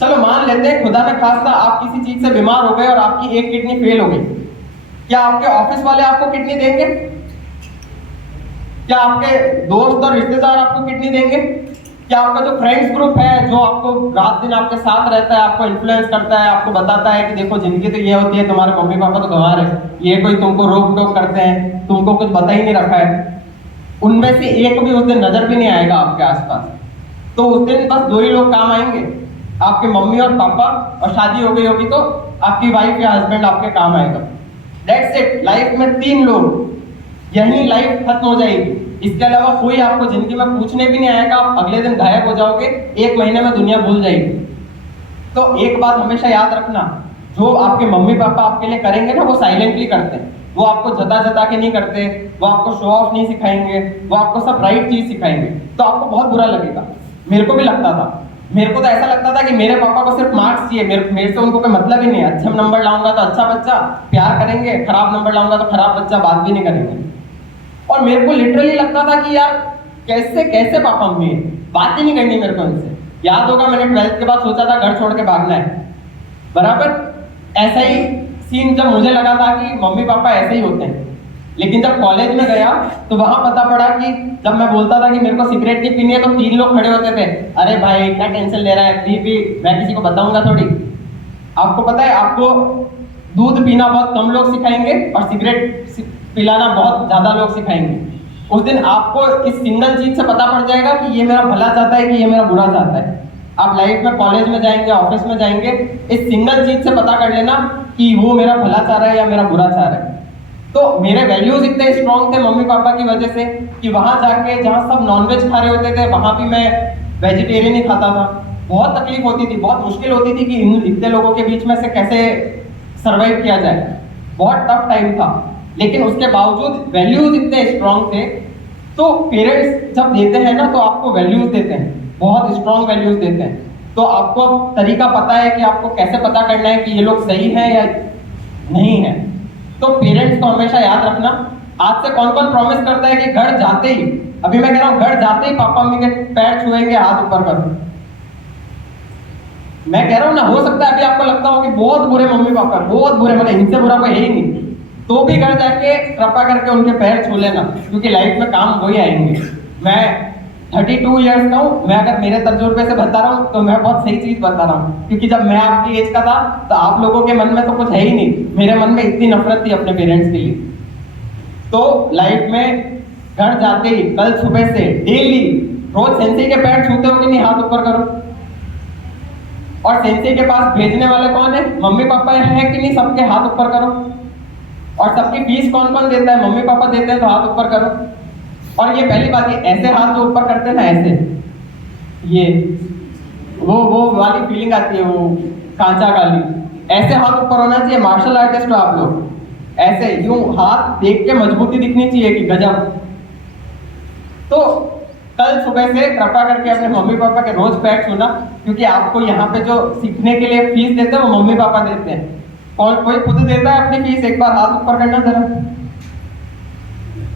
चलो मान लेते हैं खुदा न खास्ता आप किसी चीज से बीमार हो गए और आपकी एक किडनी फेल हो गई, क्या आपके ऑफिस वाले आपको किडनी देंगे? क्या आपके दोस्त और रिश्तेदार आपको किडनी देंगे? क्या आपका जो फ्रेंड्स ग्रुप है जो आपको रात दिन आपके साथ रहता है, आपको इन्फ्लुएंस करता है, आपको बताता है कि देखो जिंदगी तो ये होती है, तुम्हारे मम्मी पापा तो गंवार है, ये कोई तुमको रोक टोक करते हैं, तुमको कुछ बता ही नहीं रखा है, उनमें से एक भी उस दिन नजर भी नहीं आएगा आपके आसपास। तो उस दिन बस दो ही लोग काम आएंगे, आपके मम्मी और पापा, और शादी हो गई होगी तो आपकी वाइफ या हस्बैंड आपके काम आएगा। That's it. लाइफ में 3 लोग, यही लाइफ खत्म हो जाएगी। इसके अलावा कोई आपको जिंदगी में पूछने भी नहीं आएगा, आप अगले दिन गायब हो जाओगे, 1 महीने में दुनिया भूल जाएगी। तो एक बात हमेशा याद रखना, जो आपके मम्मी पापा आपके लिए करेंगे ना वो साइलेंटली करते हैं, वो आपको जता जता के नहीं करते, वो आपको शो ऑफ नहीं सिखाएंगे, वो आपको सब राइट चीज सिखाएंगे। तो आपको बहुत बुरा लगेगा, मेरे को भी लगता था, मेरे को तो ऐसा लगता था कि मेरे पापा को सिर्फ मार्क्स चाहिए, मेरे से उनको कोई मतलब ही नहीं है, अच्छे नंबर लाऊंगा तो अच्छा बच्चा, प्यार करेंगे, खराब नंबर लाऊंगा तो खराब बच्चा, बात भी नहीं करेंगे। और मेरे को लिटरली लगता था कि यार कैसे कैसे पापा मम्मी है, बात ही नहीं करनी मेरे को इनसे। याद होगा मैंने 12th के बाद सोचा था घर छोड़ के भागना है, बराबर ऐसा ही सीन जब मुझे लगा था कि मम्मी पापा ऐसे ही होते हैं। लेकिन जब कॉलेज में गया तो वहां पता पड़ा कि जब मैं बोलता था कि मेरे को सिगरेट नहीं पीनी है तो 3 लोग खड़े होते थे, अरे भाई क्या टेंशन ले रहा है, पी, मैं किसी को बताऊंगा थोड़ी। आपको पता है आपको दूध पीना बहुत कम लोग सिखाएंगे और सिगरेट पिलाना बहुत ज्यादा लोग सिखाएंगे। उस दिन आपको इस सिंगल चीज से पता पड़ जाएगा कि ये मेरा भला चाहता है कि ये मेरा बुरा चाहता है। आप लाइफ में कॉलेज में जाएंगे, ऑफिस में जाएंगे, इस सिंगल चीज से पता कर लेना कि वो मेरा भला चाह रहा है या मेरा बुरा चाह रहा है। तो मेरे वैल्यूज इतने स्ट्रॉन्ग थे मम्मी पापा की वजह से कि वहां जाके जहां सब नॉनवेज खा रहे होते थे वहां भी मैं वेजिटेरियन ही खाता था। बहुत तकलीफ होती थी, बहुत मुश्किल होती थी कि इतने लोगों के बीच में से कैसे सर्वाइव किया जाए, बहुत टफ टाइम था। लेकिन उसके बावजूद वैल्यूज इतने स्ट्रॉन्ग थे। तो पेरेंट्स जब देते हैं ना तो आपको वैल्यूज देते हैं, बहुत स्ट्रॉन्ग वैल्यूज देते हैं। तो आपको अब तरीका पता है कि आपको कैसे पता करना है कि ये लोग सही है या नहीं है। तो पेरेंट्स को हमेशा याद रखना। आज से कौन कौन प्रॉमिस करता है कि घर जाते ही, अभी मैं कह रहा हूं घर जाते ही पापा मम्मी के पैर छुएंगे, हाथ ऊपर करो। मैं कह रहा हूं ना, हो सकता है अभी आपको लगता हो कि बहुत बुरे मम्मी पापा, बहुत बुरे, मतलब इनसे बुरा कोई है ही नहीं, तो भी घर जाके कृपा करके उनके पैर छू लेना, क्योंकि लाइफ में काम वही आएंगे। मैं 32 इयर्स का हूँ, मैं अगर मेरे तजुर्बे से बता रहा हूँ तो मैं बहुत सही चीज बता रहा हूँ, क्योंकि जब मैं आपकी एज का था तो आप लोगों के मन में तो कुछ है ही नहीं, मेरे मन में इतनी नफरत थी अपने पेरेंट्स के लिए। तो लाइफ में घर जाते ही कल सुबह से डेली रोज सेंसी के पैर छूते हो कि नहीं, हाथ ऊपर करो। और सेंसी के पास भेजने वाले कौन है, मम्मी पापा है कि नहीं, सबके हाथ ऊपर करो। और सबकी फीस कौन कौन देता है, मम्मी पापा देते हैं तो हाथ ऊपर करो। और ये पहली बात, ये ऐसे हाथ जो ऊपर करते हैं ना, ऐसे, ये वो वाली फीलिंग आती है, वो कांचा काली, ऐसे हाथ ऊपर होना चाहिए। मार्शल आर्टिस्ट हो आप लोग, ऐसे यूं हाथ देख के मजबूती दिखनी चाहिए कि गजब। तो कल सुबह से कृपा करके अपने मम्मी पापा के रोज पैर छूना, क्योंकि आपको यहाँ पे जो सीखने के लिए फीस देते हैं वो मम्मी पापा देते हैं। कौन कोई खुद देता है अपनी फीस? एक बार हाथ ऊपर करना जरा,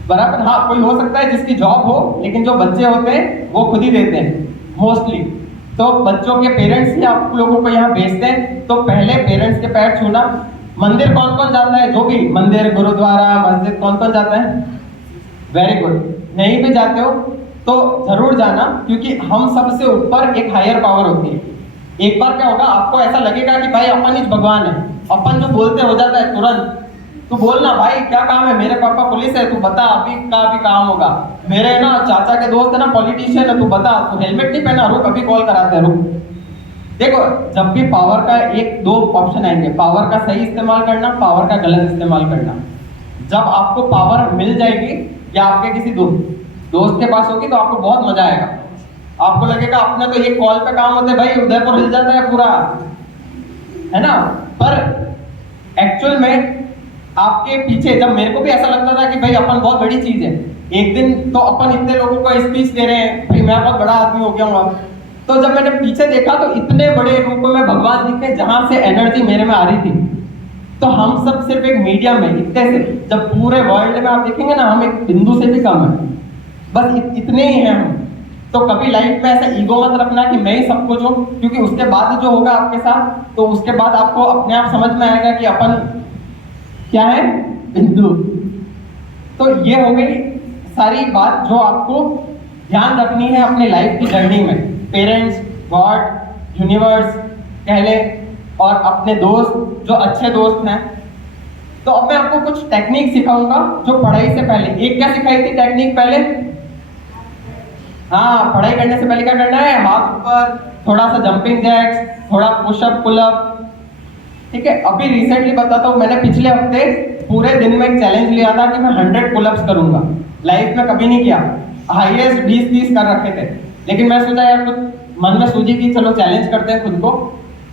बराबर। हाँ, कोई हो सकता है जिसकी जॉब हो, लेकिन जो बच्चे होते हैं वो खुद ही देते हैं मोस्टली। तो बच्चों के पेरेंट्स ही आप लोगों को यहाँ भेजते हैं, तो पहले पेरेंट्स के पैर छूना। मंदिर कौन कौन जाता है? जो भी मंदिर, गुरुद्वारा, मस्जिद, कौन कौन जाता है? Very good. नहीं भी जाते हो तो जरूर जाना, क्योंकि हम सबसे ऊपर एक हायर पावर होती है। एक बार क्या होगा, आपको ऐसा लगेगा कि भाई अपन ही भगवान है, अपन जो बोलते हो जाता है तुरंत। तू बोलना भाई क्या काम है, मेरे पापा पुलिस है, तू बता अभी का अभी काम होगा। मेरे ना चाचा के दोस्त है ना पॉलिटिशियन है, तू बता, तू हेलमेट नहीं पहना, रुक अभी कॉल कराते हैं, रुक। देखो, जब भी पावर का 1-2 ऑप्शन आएंगे, पावर का सही इस्तेमाल करना, पावर का गलत इस्तेमाल करना। जब आपको पावर मिल जाएगी या आपके किसी दोस्त के पास होगी तो आपको बहुत मजा आएगा। आपको लगेगा अपने तो ये कॉल पे काम होते भाई, उदयपुर हिल जाता है पूरा, है ना। पर एक्चुअल में आपके पीछे, जब मेरे को भी ऐसा लगता था कि भाई अपन बहुत बड़ी चीज है, एक दिन तो अपन इतने लोगों को स्पीच दे रहे हैं, भाई मैं बहुत बड़ा आदमी हो गया हूँ अब। तो जब मैंने पीछे देखा तो इतने बड़े रूप में भगवान दिखे जहां से एनर्जी मेरे में आ रही थी। तो हम सब सिर्फ एक मीडियम में इतने से, जब पूरे वर्ल्ड में आप देखेंगे ना, हम एक बिंदु से भी कम है, बस इतने ही हैं हम। तो कभी लाइफ में ऐसा ईगो मत रखना कि मैं ही सब कुछ हूँ, क्योंकि उसके बाद जो होगा आपके साथ, तो उसके बाद आपको अपने आप समझ में आएगा कि अपन क्या है, बिंदु। तो ये हो गई सारी बात जो आपको ध्यान रखनी है अपनी लाइफ की जर्नी में। पेरेंट्स, गॉड, यूनिवर्स कह ले, और अपने दोस्त जो अच्छे दोस्त हैं। तो अब मैं आपको कुछ टेक्निक सिखाऊंगा जो पढ़ाई से पहले, एक क्या सिखाई थी टेक्निक पहले, हाँ पढ़ाई करने से पहले क्या करना है, हाथ ऊपर, थोड़ा सा जंपिंग जैक्स, थोड़ा पुशअप पुलअप, ठीक है। अभी रिसेंटली बताता हूँ, मैंने पिछले हफ्ते पूरे दिन में एक चैलेंज लिया था कि मैं 100 पुलअप्स करूंगा। लाइफ में कभी नहीं किया, हाईएस्ट 20-30 कर रखे थे, लेकिन मैं सोचा यार कुछ मन में सूझी कि चलो चैलेंज करते हैं खुद को।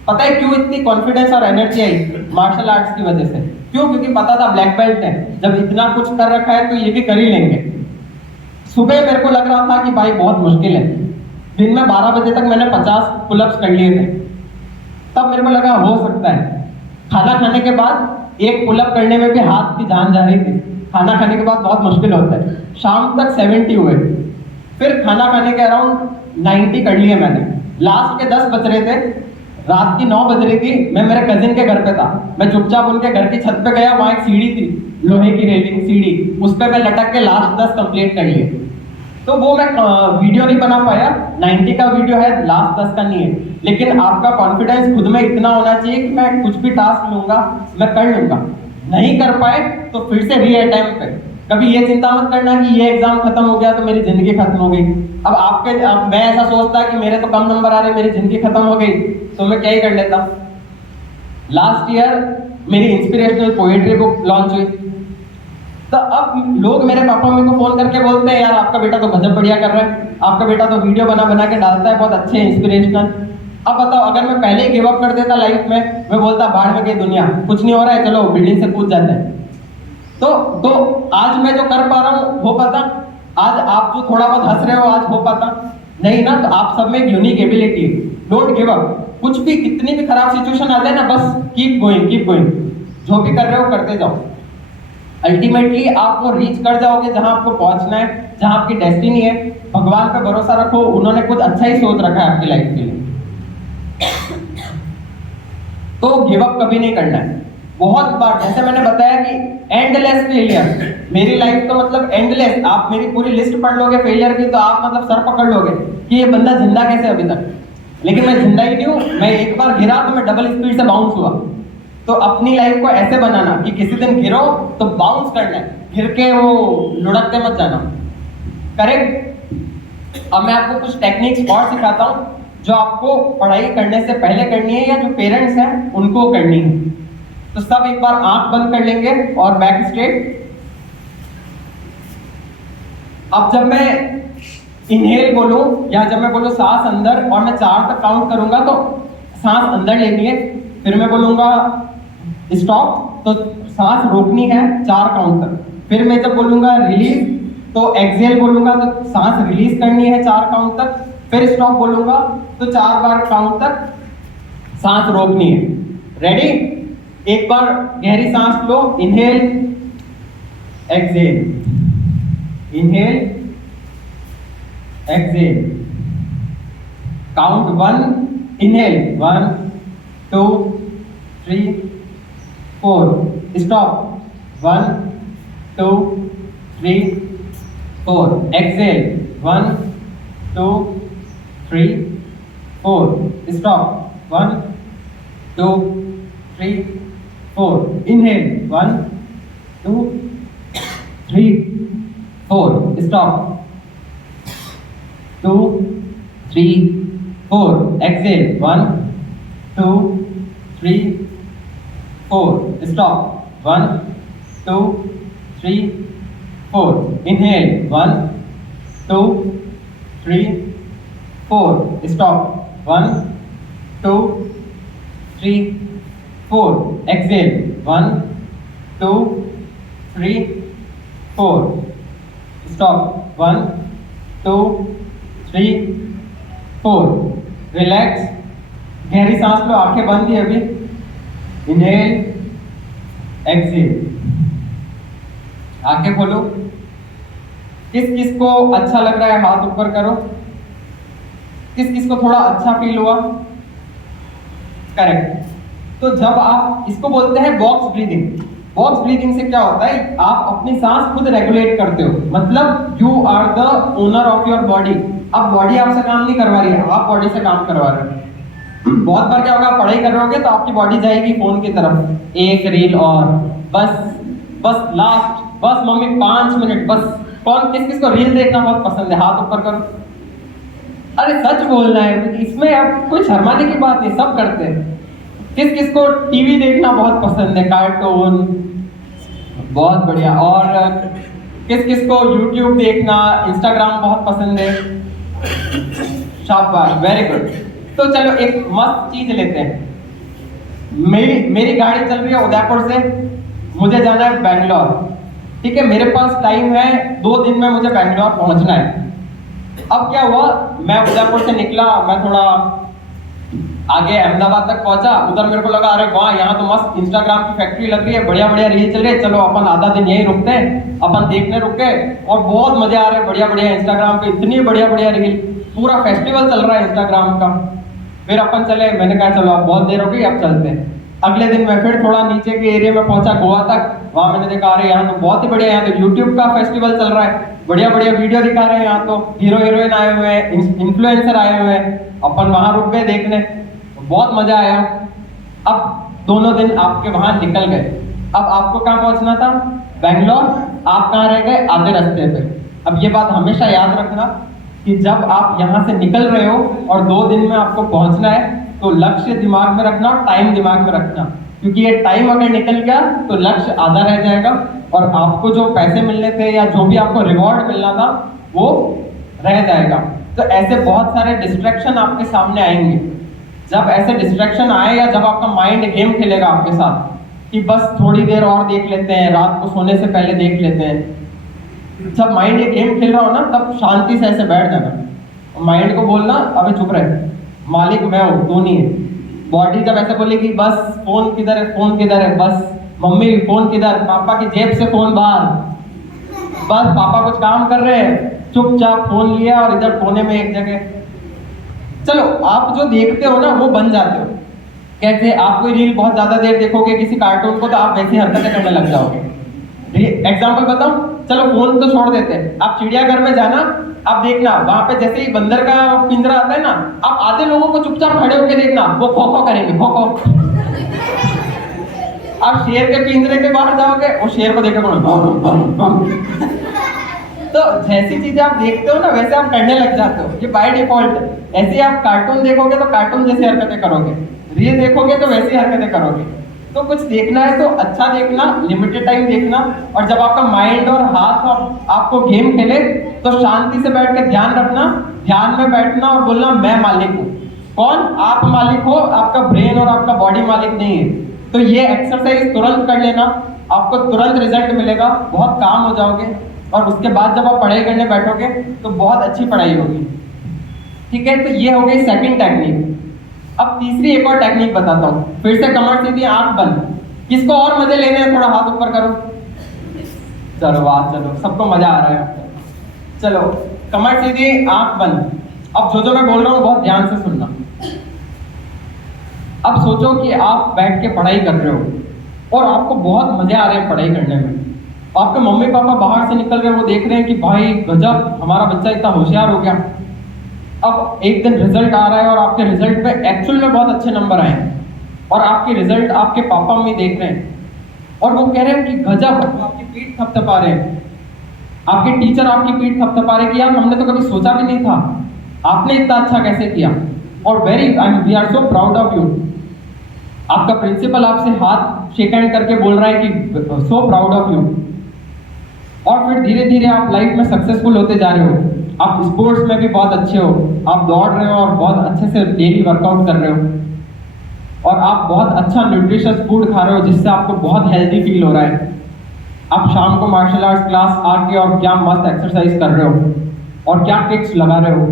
पता है क्यों इतनी कॉन्फिडेंस और एनर्जी आई? मार्शल आर्ट्स की वजह से। क्यों? क्योंकि पता था ब्लैक बेल्ट है, जब इतना कुछ कर रखा है तो ये भी कर ही लेंगे। सुबह मेरे को लग रहा था कि भाई बहुत मुश्किल है, दिन में 12 बजे तक मैंने 50 पुलअप्स कर लिए थे। तब मेरे को लगा हो सकता है। खाना खाने के बाद एक पुलअप करने में भी हाथ की जान जा रही थी, खाना खाने के बाद बहुत मुश्किल होता है। शाम तक 70 हुए, फिर खाना खाने के अराउंड 90 कर लिए मैंने। लास्ट के 10 बज रहे थे, रात की 9 बज रही थी, मैं मेरे कजिन के घर पे था। मैं चुपचाप उनके घर की छत पे गया, वहां एक सीढ़ी थी, लोहे की रेलिंग सीढ़ी, उस पे मैं लटक के लास्ट 10 कंप्लीट कर लिए। तो वो मैं वीडियो नहीं बना पाया, 90 का वीडियो है, लास्ट 10 का नहीं है। लेकिन आपका कॉन्फिडेंस खुद में इतना होना चाहिए कि मैं कुछ भी टास्क लूंगा मैं कर लूंगा। नहीं कर पाए तो फिर से री अटेम्प्ट पे। कभी ये चिंता मत करना कि ये एग्जाम खत्म हो गया तो मेरी जिंदगी खत्म हो गई। अब मैं ऐसा सोचता कि मेरे तो कम नंबर आ रहे, मेरी जिंदगी खत्म हो गई, तो मैं क्या ही कर लेता। लास्ट ईयर मेरी इंस्पिरेशनल पोएट्री बुक लॉन्च हुई, तो अब लोग मेरे पापा मम्मी को फोन करके बोलते हैं यार आपका बेटा तो गजब बढ़िया कर रहा है, आपका बेटा तो वीडियो बना बना के डालता है, बहुत अच्छे इंस्पिरेशनल। अब बताओ अगर मैं पहले ही गिव अप कर देता लाइफ में, मैं बोलता बाहर में गई दुनिया, कुछ नहीं हो रहा है, चलो बिल्डिंग से कूद जाते हैं। तो आज मैं जो कर पा रहा हूँ हो पाता? आज आप जो थोड़ा बहुत हंस रहे हो आज हो पाता? नहीं ना। तो आप सब में एक यूनिक एबिलिटी है, डोंट गिव अप। कुछ भी, कितनी भी खराब सिचुएशन आ जाए ना, बस कीप गोइंग। जो भी कर रहे हो करते जाओ। अल्टीमेटली आप वो रीच कर जाओगे जहां आपको पहुंचना है, जहां आपकी डेस्टिनी है। भगवान पे भरोसा रखो, उन्होंने कुछ अच्छा ही सोच रखा है आपकी लाइफ के लिए। तो गिव अप कभी नहीं करना है। बहुत बार जैसे मैंने बताया कि एंडलेस फेलियर, मेरी लाइफ तो मतलब एंडलेस। आप मेरी पूरी लिस्ट पढ़ लोगे फेलियर की तो आप मतलब सर पकड़ लोगे कि ये बंदा जिंदा कैसे अभी तक। लेकिन मैं जिंदा ही नहीं हूं, मैं एक बार गिरा तो मैं डबल स्पीड से बाउंस हुआ। तो अपनी लाइफ को ऐसे बनाना कि किसी दिन गिरो तो बाउंस करना है, गिर के वो लुढ़कते मत जाना। करेक्ट। अब मैं आपको कुछ टेक्निक्स और सिखाता हूं जो आपको पढ़ाई करने से पहले करनी है, या जो पेरेंट्स हैं उनको करनी है। तो सब एक बार आंख बंद कर लेंगे और बैक स्ट्रेट। अब जब मैं इनहेल बोलूं या जब मैं बोलूं सांस अंदर और मैं 4 तक काउंट करूंगा तो सांस अंदर लेनी है, फिर मैं बोलूंगा स्टॉप तो सांस रोकनी है 4 काउंट तक। फिर मैं जब बोलूंगा रिलीज तो एक्सहेल बोलूंगा तो सांस रिलीज करनी है 4 काउंट तक। फिर स्टॉप बोलूंगा तो 4 बार काउंट तक सांस रोकनी है। रेडी? एक बार गहरी सांस लो, inhale exhale, inhale exhale. Count 1, inhale 1 2 3 4, stop 1 2 3 4, exhale 1 2 3 4, stop 1 2 3 4, inhale 1 2 3 4, stop 2 3 4, exhale 1 2 3 4, stop 1 2 3 4, inhale 1 2 3 4, stop 1 2 3 4, exhale 1 2 3 4 stop 1 2 3 4 relax गहरी सांस लो आंखें बंद ही अभी इनहेल एक्सहेल आंखें खोलो किस किस को अच्छा लग रहा है हाथ ऊपर करो किस किस को थोड़ा अच्छा फील हुआ करेक्ट तो जब आप इसको बोलते हैं बॉक्स ब्रीदिंग से क्या होता है आप अपनी सांस खुद रेगुलेट करते हो मतलब you are the owner of your body अब बॉडी आपसे काम नहीं करवा रही है आप बॉडी से काम करवा रहे हो बहुत बार क्या होगा आप पढ़ाई कर रहे होगे तो आपकी बॉडी जाएगी फोन की तरफ एक रील और बस लास्ट बस मम्मी 5 मिनट बस कौन किस किस को रील देखना बहुत पसंद है हाथ ऊपर करो अरे सच बोलना है इसमें अब कोई शर्माने की बात नहीं सब करते हैं किस किस को टीवी देखना बहुत पसंद है कार्टून बहुत बढ़िया और किस किस को यूट्यूब देखना इंस्टाग्राम बहुत पसंद है शाबाश वेरी गुड तो चलो एक मस्त चीज लेते हैं मेरी गाड़ी चल रही है उदयपुर से मुझे जाना है बैंगलोर ठीक है मेरे पास टाइम है 2 दिन में मुझे बैंगलोर पहुंचना है अब क्या हुआ मैं उदयपुर से निकला मैं थोड़ा आगे अहमदाबाद तक पहुंचा उधर मेरे को लगा अरे वाह यहाँ तो मस्त इंस्टाग्राम की फैक्ट्री लग रही है बढ़िया बढ़िया रील चल रही है चलो अपन आधा दिन यही रुकते हैं अपन देखने रुके और बहुत मजे आ रहे हैं बढ़िया बढ़िया इंस्टाग्राम पे इतनी बढ़िया बढ़िया रील पूरा फेस्टिवल चल रहा है इंस्टाग्राम का फिर अपन चले मैंने कहा चलो अब बहुत देर हो गई अब चलते हैं अगले दिन मैं फिर थोड़ा नीचे के एरिया में पहुंचा गोवा तक वहां मैंने देखा अरे यहाँ तो बहुत ही बढ़िया यहाँ तो यूट्यूब का फेस्टिवल चल रहा है बढ़िया बढ़िया वीडियो दिखा रहे हैं यहाँ तो हीरो हीरोइन आए हुए हैं इन्फ्लुएंसर आए हुए हैं अपन वहां रुक गए देखने बहुत मजा आया अब दोनों दिन आपके वहां निकल गए अब आपको कहाँ पहुंचना था बैंगलोर आप कहाँ रह गए आधे रास्ते पे अब ये बात हमेशा याद रखना कि जब आप यहाँ से निकल रहे हो और 2 दिन में आपको पहुंचना है तो लक्ष्य दिमाग में रखना टाइम दिमाग में रखना क्योंकि ये टाइम अगर निकल गया तो लक्ष्य आधा रह जाएगा और आपको जो पैसे मिलने थे या जो भी आपको रिवॉर्ड मिलना था वो रह जाएगा तो ऐसे बहुत सारे डिस्ट्रैक्शन आपके सामने आएंगे जब ऐसे डिस्ट्रैक्शन आए या जब आपका माइंड गेम खेलेगा आपके साथ कि बस थोड़ी देर और देख लेते हैं रात को सोने से पहले देख लेते हैं जब माइंड ये गेम खेल रहा हो ना तब शांति से ऐसे बैठ जाना माइंड को बोलना अबे चुप रहे मालिक मैं हूँ तू नहीं है बॉडी जब ऐसे बोलेगी बस फोन किधर है बस मम्मी फोन किधर पापा की जेब से फोन बाहर बस पापा कुछ काम कर रहे हैं चुपचाप फोन लिया और इधर कोने में एक जगह चलो आप जो देखते हो ना वो बन जाते हो कैसे आप कोई रील बहुत ज्यादा देर देखोगे किसी कार्टून को तो आप वैसी हरकतें करने लग जाओगे एग्जाम्पल बताऊं चलो फोन तो छोड़ देते हैं आप चिड़ियाघर में जाना आप देखना वहां पे जैसे ही बंदर का पिंजरा आता है ना आप आधे लोगों को चुपचाप खड़े होकर देखना वो खो खो करेंगे खो खो आप शेर के पिंजरे के बाहर जाओगे वो शेर को देखोगे तो जैसी चीजें आप देखते हो ना वैसे आप करने लग जाते हो ये बाय डिफॉल्ट ऐसे आप कार्टून देखोगे तो कार्टून जैसी हरकतें करोगे रील देखोगे तो वैसी हरकतें करोगे तो कुछ देखना है तो अच्छा देखना लिमिटेड टाइम देखना और जब आपका माइंड और हाथ और आपको गेम खेले तो शांति से बैठ के ध्यान रखना ध्यान में बैठना और बोलना मैं मालिक हूँ कौन आप मालिक हो आपका ब्रेन और आपका बॉडी मालिक नहीं है तो ये एक्सरसाइज तुरंत कर लेना आपको तुरंत रिजल्ट मिलेगा बहुत काम हो जाओगे और उसके बाद जब आप पढ़ाई करने बैठोगे तो बहुत अच्छी पढ़ाई होगी ठीक है तो ये हो गई सेकंड टेक्निक अब तीसरी एक और टेक्निक बताता हूँ फिर से कमर सीधी आंख बंद किसको और मजे लेने हैं थोड़ा हाथ ऊपर करो चलो वाह चलो सबको मजा आ रहा है चलो कमर सीधी आंख बंद अब जो मैं बोल रहा हूँ बहुत ध्यान से सुनना अब सोचो कि आप बैठ के पढ़ाई कर रहे हो और आपको बहुत मजे आ रहे हैं पढ़ाई करने में आपके मम्मी पापा बाहर से निकल रहे हैं वो देख रहे हैं कि भाई गजब हमारा बच्चा इतना होशियार हो गया अब एक दिन रिजल्ट आ रहा है और आपके रिजल्ट पे एक्चुअल में बहुत अच्छे नंबर आए और आपके रिजल्ट आपके पापा मम्मी देख रहे हैं और वो कह रहे हैं कि गजब आपकी पीठ थपथपा रहे हैं आपके टीचर आपकी पीठ थपथपा रहे कि यार हमने तो कभी सोचा भी नहीं था आपने इतना अच्छा कैसे किया और we are so proud of you आपका प्रिंसिपल आपसे हाथ शेक हैंड करके बोल रहा है कि सो प्राउड ऑफ यू और फिर धीरे धीरे आप लाइफ में सक्सेसफुल होते जा रहे हो आप स्पोर्ट्स में भी बहुत अच्छे हो आप दौड़ रहे हो और बहुत अच्छे से डेली वर्कआउट कर रहे हो और आप बहुत अच्छा न्यूट्रिशियस फूड खा रहे हो जिससे आपको बहुत हेल्दी फील हो रहा है, आप शाम को मार्शल आर्ट्स क्लास आके और क्या मस्त एक्सरसाइज कर रहे हो और क्या किक्स लगा रहे हो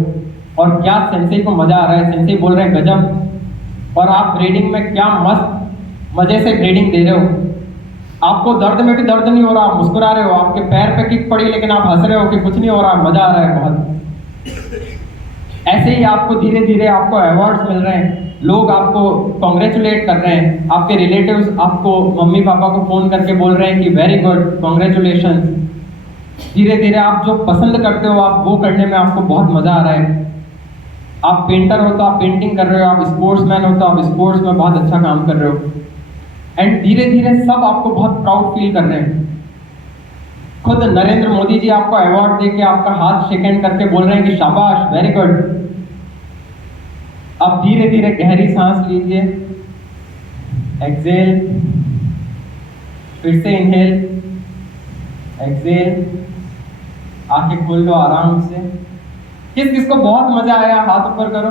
और क्या सेंसेई को मजा आ रहा है, सेंसेई बोल रहे हैं गजब, और आप ग्रेडिंग में क्या मस्त मजे से ग्रेडिंग दे रहे हो, आपको दर्द में भी दर्द नहीं हो रहा, आप मुस्कुरा रहे हो, आपके पैर पे किक पड़ी लेकिन आप हंस रहे हो कि कुछ नहीं हो रहा, मजा आ रहा है बहुत। ऐसे ही आपको धीरे धीरे आपको अवार्ड्स मिल रहे हैं, लोग आपको कॉन्ग्रेचुलेट कर रहे हैं, आपके रिलेटिव्स आपको मम्मी पापा को फोन करके बोल रहे हैं कि वेरी गुड, कॉन्ग्रेचुलेशन। धीरे धीरे आप जो पसंद करते हो आप वो करने में आपको बहुत मजा आ रहा है। आप पेंटर हो तो आप पेंटिंग कर रहे हो, आप स्पोर्ट्समैन हो तो आप स्पोर्ट्स में बहुत अच्छा काम कर रहे हो, एंड धीरे धीरे सब आपको बहुत प्राउड फील कर रहे हैं। खुद नरेंद्र मोदी जी आपको अवार्ड देके आपका हाथ शेक हैंड करके बोल रहे हैं कि शाबाश, वेरी गुड। अब धीरे धीरे गहरी सांस लीजिए, एक्सेल, फिर से इनहेल, एक्सेल, आंखें खोल लो आराम से। किस किस को बहुत मजा आया हाथ ऊपर करो।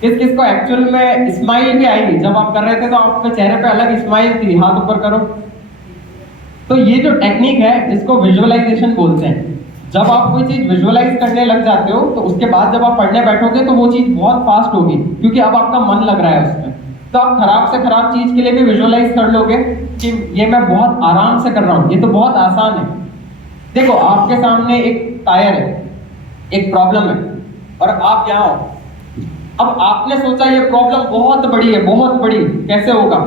किस किस को एक्चुअल में स्माइल भी आई, जब आप कर रहे थे तो आपके चेहरे पे अलग स्माइल थी, हाथ ऊपर करो। तो ये जो टेक्निक है इसको विजुअलाइजेशन बोलते हैं। जब आप कोई चीज विजुअलाइज करने लग जाते हो तो उसके बाद जब आप पढ़ने बैठोगे तो वो चीज बहुत फास्ट होगी, क्योंकि अब आपका मन लग रहा है उसमें। तो आप खराब से खराब चीज के लिए भी विजुअलाइज कर लोगे कि ये मैं बहुत आराम से कर रहा हूँ, ये तो बहुत आसान है। देखो आपके सामने एक टायर है, एक प्रॉब्लम है और आप यहाँ हो। अब आपने सोचा ये प्रॉब्लम बहुत बड़ी है, बहुत बड़ी, कैसे होगा,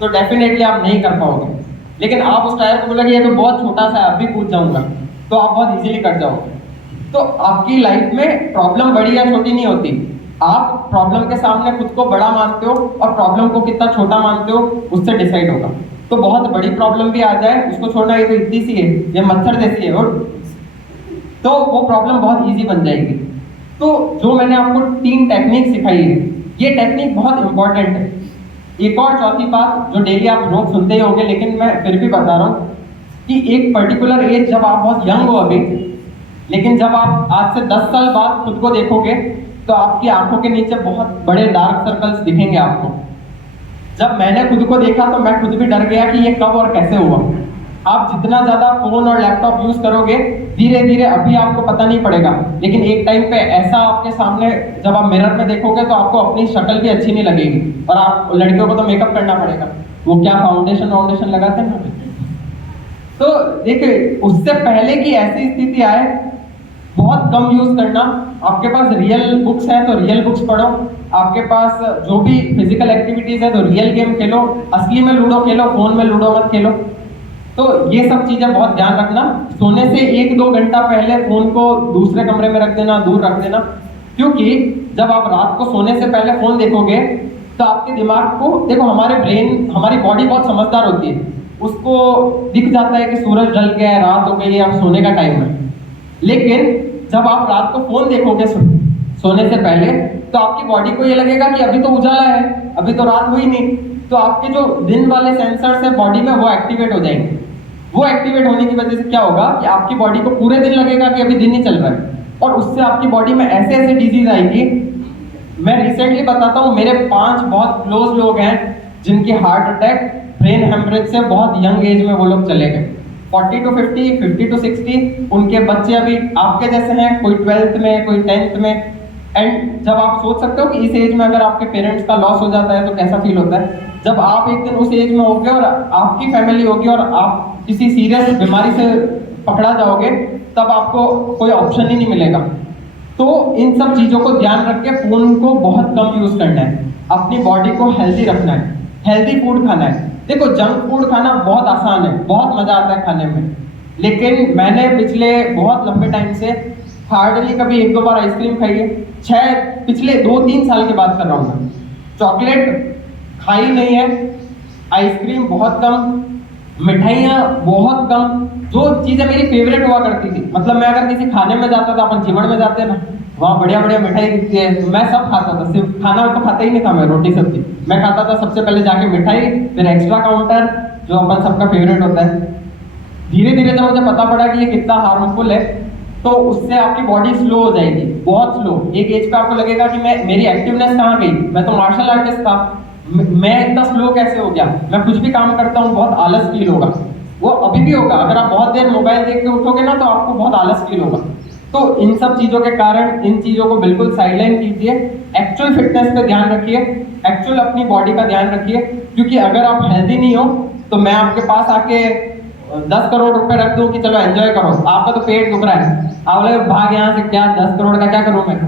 तो डेफिनेटली आप नहीं कर पाओगे। लेकिन आप उस टायर को बोलोगे ये तो बहुत छोटा सा है, अभी कूद जाऊंगा, तो आप बहुत इजीली कर जाओगे। तो आपकी लाइफ में प्रॉब्लम बड़ी या छोटी नहीं होती, आप प्रॉब्लम के सामने खुद को बड़ा मानते हो और प्रॉब्लम को कितना छोटा मानते हो उससे डिसाइड होगा। तो बहुत बड़ी प्रॉब्लम भी आ जाए उसको छोड़ना, ये तो इतनी सी है, ये मच्छर जैसी है, और तो वो प्रॉब्लम बहुत इजी बन जाएगी। तो जो मैंने आपको 3 टेक्निक सिखाई है, ये टेक्निक बहुत इंपॉर्टेंट है। एक और चौथी बात जो डेली आप रोज सुनते ही होंगे, लेकिन मैं फिर भी बता रहा हूँ कि एक पर्टिकुलर एज, जब आप बहुत यंग हो अभी, लेकिन जब आप आज से 10 साल बाद खुद को देखोगे तो आपकी आंखों के नीचे बहुत बड़े डार्क सर्कल्स दिखेंगे आपको। जब मैंने खुद को देखा तो मैं खुद भी डर गया कि ये कब और कैसे हुआ। आप जितना ज्यादा फोन और लैपटॉप यूज करोगे धीरे धीरे, अभी आपको पता नहीं पड़ेगा, लेकिन एक टाइम पे ऐसा आपके सामने जब आप मिरर में देखोगे तो आपको अपनी शक्ल भी अच्छी नहीं लगेगी। और आप लड़कियों को तो मेकअप करना पड़ेगा, वो क्या फाउंडेशन लगाते हैं ना। तो देखिए उससे पहले कि ऐसी स्थिति आए, बहुत कम यूज करना। आपके पास रियल बुक्स है तो रियल बुक्स पढ़ो, आपके पास जो भी फिजिकल एक्टिविटीज है तो रियल गेम खेलो, असली में लूडो खेलो, फोन में लूडो मत खेलो। तो ये सब चीजें बहुत ध्यान रखना। सोने से 1-2 घंटा पहले फोन को दूसरे कमरे में रख देना, दूर रख देना, क्योंकि जब आप रात को सोने से पहले फोन देखोगे तो आपके दिमाग को, देखो हमारे ब्रेन, हमारी बॉडी बहुत समझदार होती है, उसको दिख जाता है कि सूरज ढल गया है, रात हो गई है, अब सोने का टाइम है। लेकिन जब आप रात को फोन देखोगे सोने से पहले तो आपकी बॉडी को ये लगेगा कि अभी तो उजाला है, अभी तो रात हुई नहीं। तो आपके जो दिन वाले सेंसर्स है बॉडी में वो एक्टिवेट हो जाएंगे। वो एक्टिवेट होने की वजह से क्या होगा कि आपकी बॉडी को पूरे दिन लगेगा कि अभी दिन ही चल रहा है, और उससे आपकी बॉडी में ऐसे ऐसे डिजीज आएगी। मैं रिसेंटली बताता हूँ, मेरे 5 बहुत क्लोज लोग हैं जिनकी हार्ट अटैक, ब्रेन हेमरेज से बहुत यंग एज में वो लोग चले गए। 40 to 50, 50 to 60, उनके बच्चे अभी आपके जैसे हैं, कोई 12th में, कोई 10th में। एंड जब आप सोच सकते हो कि इस एज में अगर आपके पेरेंट्स का लॉस हो जाता है तो कैसा फील होता है। जब आप एक दिन उस एज में होगे और आपकी फैमिली होगी और आप किसी सीरियस बीमारी से पकड़ा जाओगे, तब आपको कोई ऑप्शन ही नहीं मिलेगा। तो इन सब चीजों को ध्यान रख के फोन को बहुत कम यूज करना है, अपनी बॉडी को हेल्दी रखना है, हेल्दी फूड खाना है। देखो जंक फूड खाना बहुत आसान है, बहुत मजा आता है खाने में, लेकिन मैंने पिछले बहुत लंबे टाइम से हार्डली कभी 1-2 बार आइसक्रीम खाई है। पिछले 2-3 साल की बात कर रहा हूँ मैं। चॉकलेट खाई नहीं है, आइसक्रीम बहुत कम, मिठाइयाँ बहुत कम। जो चीज़ें मेरी फेवरेट हुआ करती थी, मतलब मैं अगर किसी खाने में जाता था, अपन जीवन में जाते ना, वहाँ बढ़िया बढ़िया मिठाई दिखती है तो मैं सब खाता था। सिर्फ खाना तो खाता ही नहीं था मैं, रोटी सब्जी मैं खाता था सबसे पहले जाके मिठाई, फिर एक्स्ट्रा काउंटर जो अपन सबका फेवरेट होता है। धीरे धीरे जब मुझे पता पड़ा कि ये कितना हार्मफुल है, तो उससे आपकी बॉडी स्लो हो जाएगी, बहुत स्लो। एक एज पे आपको लगेगा कि मेरी एक्टिवनेस कहाँ गई, मैं तो मार्शल आर्टिस्ट था, मैं इतना स्लो कैसे हो गया, मैं कुछ भी काम करता हूँ बहुत आलस फील होगा। वो अभी भी होगा, अगर आप बहुत देर मोबाइल देख के उठोगे ना तो आपको बहुत आलस फील होगा। तो इन सब चीज़ों के कारण इन चीज़ों को बिल्कुल साइलेंट कीजिए, एक्चुअल फिटनेस पे ध्यान रखिए, एक्चुअल अपनी बॉडी का ध्यान रखिए। क्योंकि अगर आप हेल्दी नहीं हो तो मैं आपके पास आके 10 करोड़ रुपए रख दूं कि चलो एंजॉय करो, आपका तो पेट दुख रहा है, आप बोले भाग यहाँ से, क्या 10 करोड़ का क्या करूं मैं,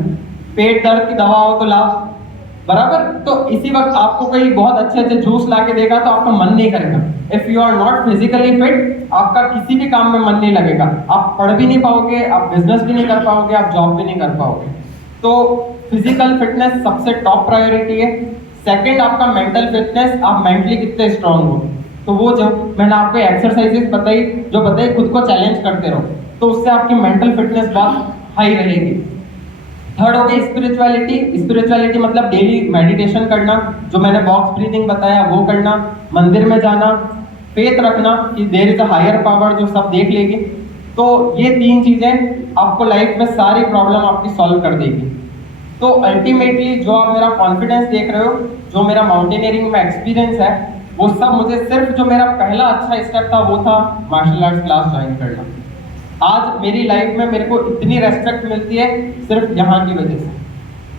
पेट दर्द की दवा हो तो लाओ, बराबर। तो इसी वक्त आपको कोई बहुत अच्छे अच्छे जूस ला के देगा तो आपका मन नहीं करेगा। If you are not physically fit, आपका किसी भी काम में मन नहीं लगेगा, आप पढ़ भी नहीं पाओगे, आप बिजनेस भी नहीं कर पाओगे, आप जॉब भी नहीं कर पाओगे। तो फिजिकल फिटनेस सबसे टॉप प्रायोरिटी है। सेकंड आपका मेंटल फिटनेस, आप मेंटली कितने स्ट्रांग हो। तो वो जो मैंने आपको एक्सरसाइजेस बताई, जो बताई खुद को चैलेंज करते रहो, तो उससे आपकी मेंटल फिटनेस बहुत हाई रहेगी। थर्ड हो गई स्पिरिचुअलिटी। स्पिरिचुअलिटी मतलब डेली मेडिटेशन करना, जो मैंने बॉक्स ब्रीथिंग बताया वो करना, मंदिर में जाना, फेथ रखना कि there is a higher power जो सब देख लेगी। तो ये 3 चीजें आपको लाइफ में सारी प्रॉब्लम आपकी सॉल्व कर देगी। तो अल्टीमेटली जो आप मेरा कॉन्फिडेंस देख रहे हो, जो मेरा माउंटेनियरिंग में एक्सपीरियंस है, वो सब मुझे सिर्फ जो मेरा पहला अच्छा स्टेप था वो था मार्शल आर्ट्स क्लास ज्वाइन करना। आज मेरी लाइफ में मेरे को इतनी रेस्पेक्ट मिलती है सिर्फ यहाँ की वजह से,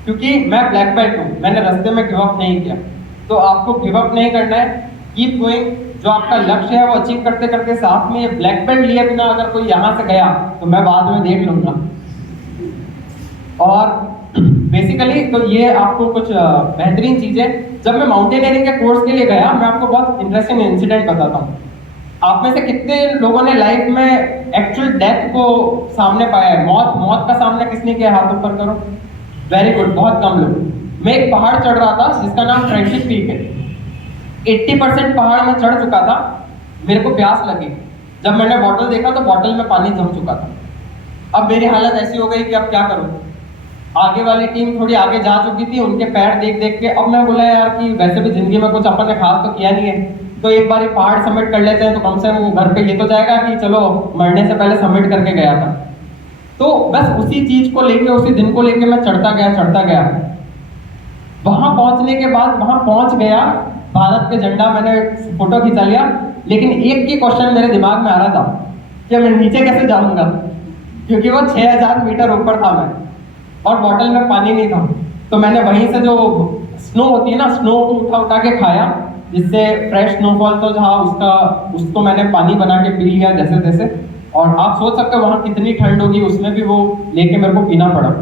क्योंकि मैं ब्लैक बेल्ट हूँ, मैंने रास्ते में गिव अप नहीं किया। तो आपको गिव अप नहीं करना है, कीप गोइंग। जो आपका लक्ष्य है वो अचीव करते करते साथ में ये ब्लैक बेल्ट लिए बिना अगर कोई यहाँ से गया तो मैं बाद में देख लूंगा। और बेसिकली तो ये आपको कुछ बेहतरीन चीजें, जब मैं माउंटेनियरिंग के कोर्स के लिए गया, मैं आपको बहुत इंटरेस्टिंग इंसिडेंट बताता हूँ। आप में से कितने लोगों ने लाइफ में एक्चुअल डेथ को सामने पाया है? मौत का सामना किसने किया, हाथ ऊपर करो। वेरी गुड, बहुत कम लोग। मैं एक पहाड़ चढ़ रहा था जिसका नाम फ्रेंडशिप पीक है। 80% पहाड़ में चढ़ चुका था, मेरे को प्यास लगी। जब मैंने बॉटल देखा तो बॉटल में पानी जम चुका था। अब मेरी हालत ऐसी हो गई कि अब क्या करूं। आगे वाली टीम थोड़ी आगे जा चुकी थी, उनके पैर देख देख के अब मैं बोला यार कि वैसे भी जिंदगी में कुछ अपन ने खास तो किया नहीं है, तो एक बार पहाड़ सबमिट कर लेते हैं तो कम से कम घर पे ये तो जाएगा कि चलो मरने से पहले सबमिट करके गया था। तो बस उसी चीज को लेके, उसी दिन को लेके मैं चढ़ता गया। वहां पहुंचने के बाद, वहां पहुंच गया, भारत के झंडा मैंने फोटो खिंचा लिया, लेकिन एक ही क्वेश्चन मेरे दिमाग में आ रहा था कि मैं नीचे कैसे जाऊंगा, क्योंकि वो 6000 मीटर ऊपर था मैं और बॉटल में पानी नहीं था। तो मैंने वहीं से जो स्नो होती है ना, स्नो को उठा के खाया, जिससे फ्रेश स्नोफॉल तो था उसको मैंने पानी बना के पी लिया जैसे तैसे। और आप सोच सकते हो वहाँ कितनी ठंड होगी, उसमें भी वो लेके मेरे को पीना पड़ा।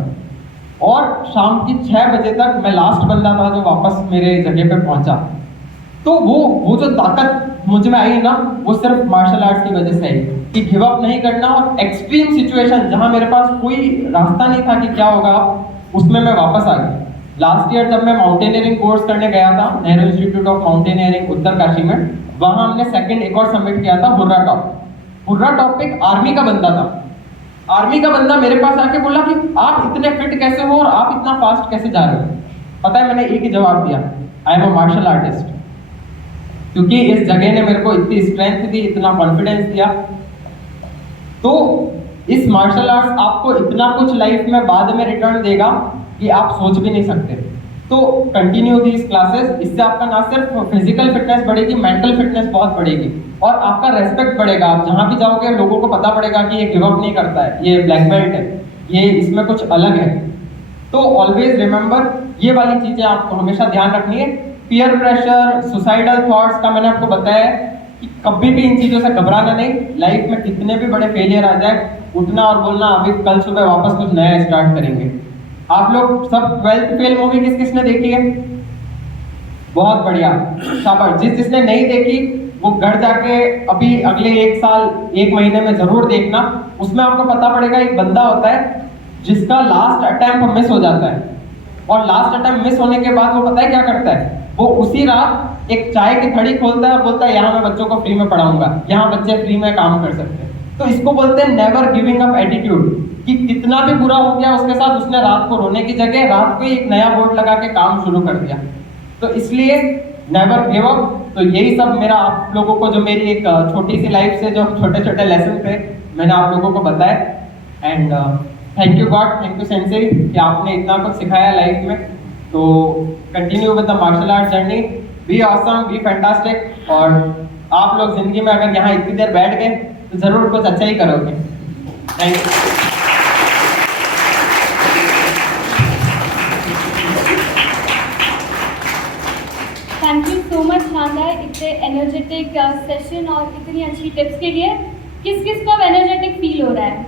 और शाम की 6 बजे तक मैं लास्ट बंदा था जो वापस मेरे जगह पे पहुंचा। तो वो जो ताकत मुझ में आई ना, वो सिर्फ मार्शल आर्ट्स की वजह से आई कि गिव अप नहीं करना। और एक्सट्रीम सिचुएशन जहां मेरे पास कोई रास्ता नहीं था कि क्या होगा, उसमें मैं वापस आ गया। लास्ट ईयर जब मैं माउंटेनियरिंग कोर्स करने गया था Nehru institute of mountaineering Uttarkashi में, वहां हमने सेकंड एक और सबमिट किया था हुर्रा टॉप। हुर्रा टॉप एक आर्मी का बंदा था। आर्मी का बंदा मेरे पास आके बोला कि आप इतने फिट कैसे हो और आप इतना फास्ट कैसे जा रहे हो? पता है मैंने एक ही जवाब दिया, I am a martial artist. क्योंकि इस जगह ने मेरे को इतनी स्ट्रेंथ दी, इतना कॉन्फिडेंस दिया। तो इस मार्शल आर्ट्स आपको इतना कुछ लाइफ में बाद में रिटर्न देगा कि आप सोच भी नहीं सकते। तो कंटिन्यू दीज क्लासेस, इससे आपका ना सिर्फ फिजिकल फिटनेस बढ़ेगी, मेंटल फिटनेस बहुत बढ़ेगी और आपका रेस्पेक्ट बढ़ेगा। आप जहां भी जाओगे लोगों को पता पड़ेगा कि ये गिव अप नहीं करता है, ये ब्लैक बेल्ट है, ये इसमें कुछ अलग है। तो ऑलवेज रिमेंबर, ये वाली चीजें आपको हमेशा ध्यान रखनी है। पीयर प्रेशर, सुसाइडल थॉट्स का मैंने आपको बताया कि कभी भी इन चीजों से घबराना नहीं। लाइफ में कितने भी बड़े फेलियर आ जाए, उठना और बोलना अभी कल सुबह वापस कुछ नया स्टार्ट करेंगे। आप लोग सब 12th फेल मूवी किस किसने देखी है? बहुत बढ़िया, शाबाश। जिसने नहीं देखी वो घर जाके अभी अगले 1 साल 1 महीने में जरूर देखना। उसमें आपको पता पड़ेगा एक बंदा होता है जिसका लास्ट अटेम्प्ट मिस हो जाता है, और लास्ट अटेम्प्ट मिस होने के बाद वो पता है क्या करता है, वो उसी रात एक चाय की थड़ी खोलता है और बोलता है यहाँ मैं बच्चों को फ्री में पढ़ाऊंगा, यहाँ बच्चे फ्री में काम कर सकते हैं। तो इसको बोलते हैं नेवर गिविंग अप एटीट्यूड, कि कितना भी बुरा हो गया उसके साथ, उसने रात को रोने की जगह रात को ही एक नया बोर्ड लगा के काम शुरू कर दिया। तो इसलिए नेवर गिव अप। तो यही सब मेरा आप लोगों को, जो मेरी एक छोटी सी लाइफ से जो छोटे छोटे लेसन थे, मैंने आप लोगों को बताया। And thank you God, thank you sensei कि आपने इतना कुछ सिखाया लाइफ में। तो continue with the martial art journey. Be awesome, be fantastic. और आप लोग जिंदगी में अगर यहाँ इतनी देर बैठ गए तो जरूर कुछ अच्छा ही करोगे। Thank you. Thank you so much शानदार इतने एनर्जेटिक सेशन और इतनी अच्छी टिप्स के लिए। किस किस को अब एनर्जेटिक फील हो रहा है?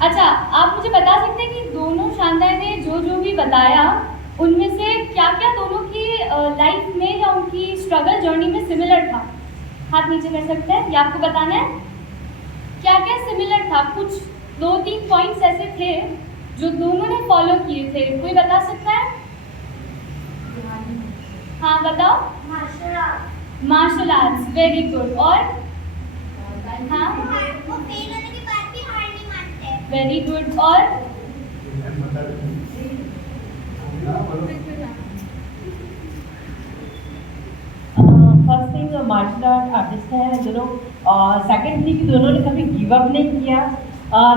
अच्छा, आप मुझे बता सकते हैं कि दोनों शानदार ने जो जो भी बताया उनमें से क्या क्या दोनों की लाइफ में या उनकी स्ट्रगल जर्नी में सिमिलर था? हाथ नीचे कर सकते हैं, या आपको बताना है क्या क्या सिमिलर था? कुछ 2-3 पॉइंट्स ऐसे थे जो दोनों ने फॉलो किए थे, कोई बता सकता है? हाँ बताओ। Martial arts, very good. और हाँ, वेरी गुड। और first thing martial art artist है दोनों, और सेकंड थिंग कि दोनों ने कभी गिव अप नहीं किया।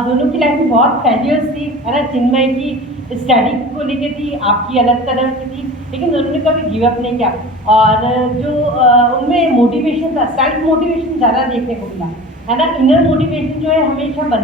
दोनों की लाइफ में बहुत फेलियर्स थी, है ना। चिन्मय की स्टडी को लेके थी, आपकी अलग तरह की थी, लेकिन दोनों ने कभी गिव अप नहीं किया। और जो उनमें मोटिवेशन था, सेल्फ मोटिवेशन ज़्यादा देखने को मिला, है ना। इनर मोटिवेशन जो है हमेशा बना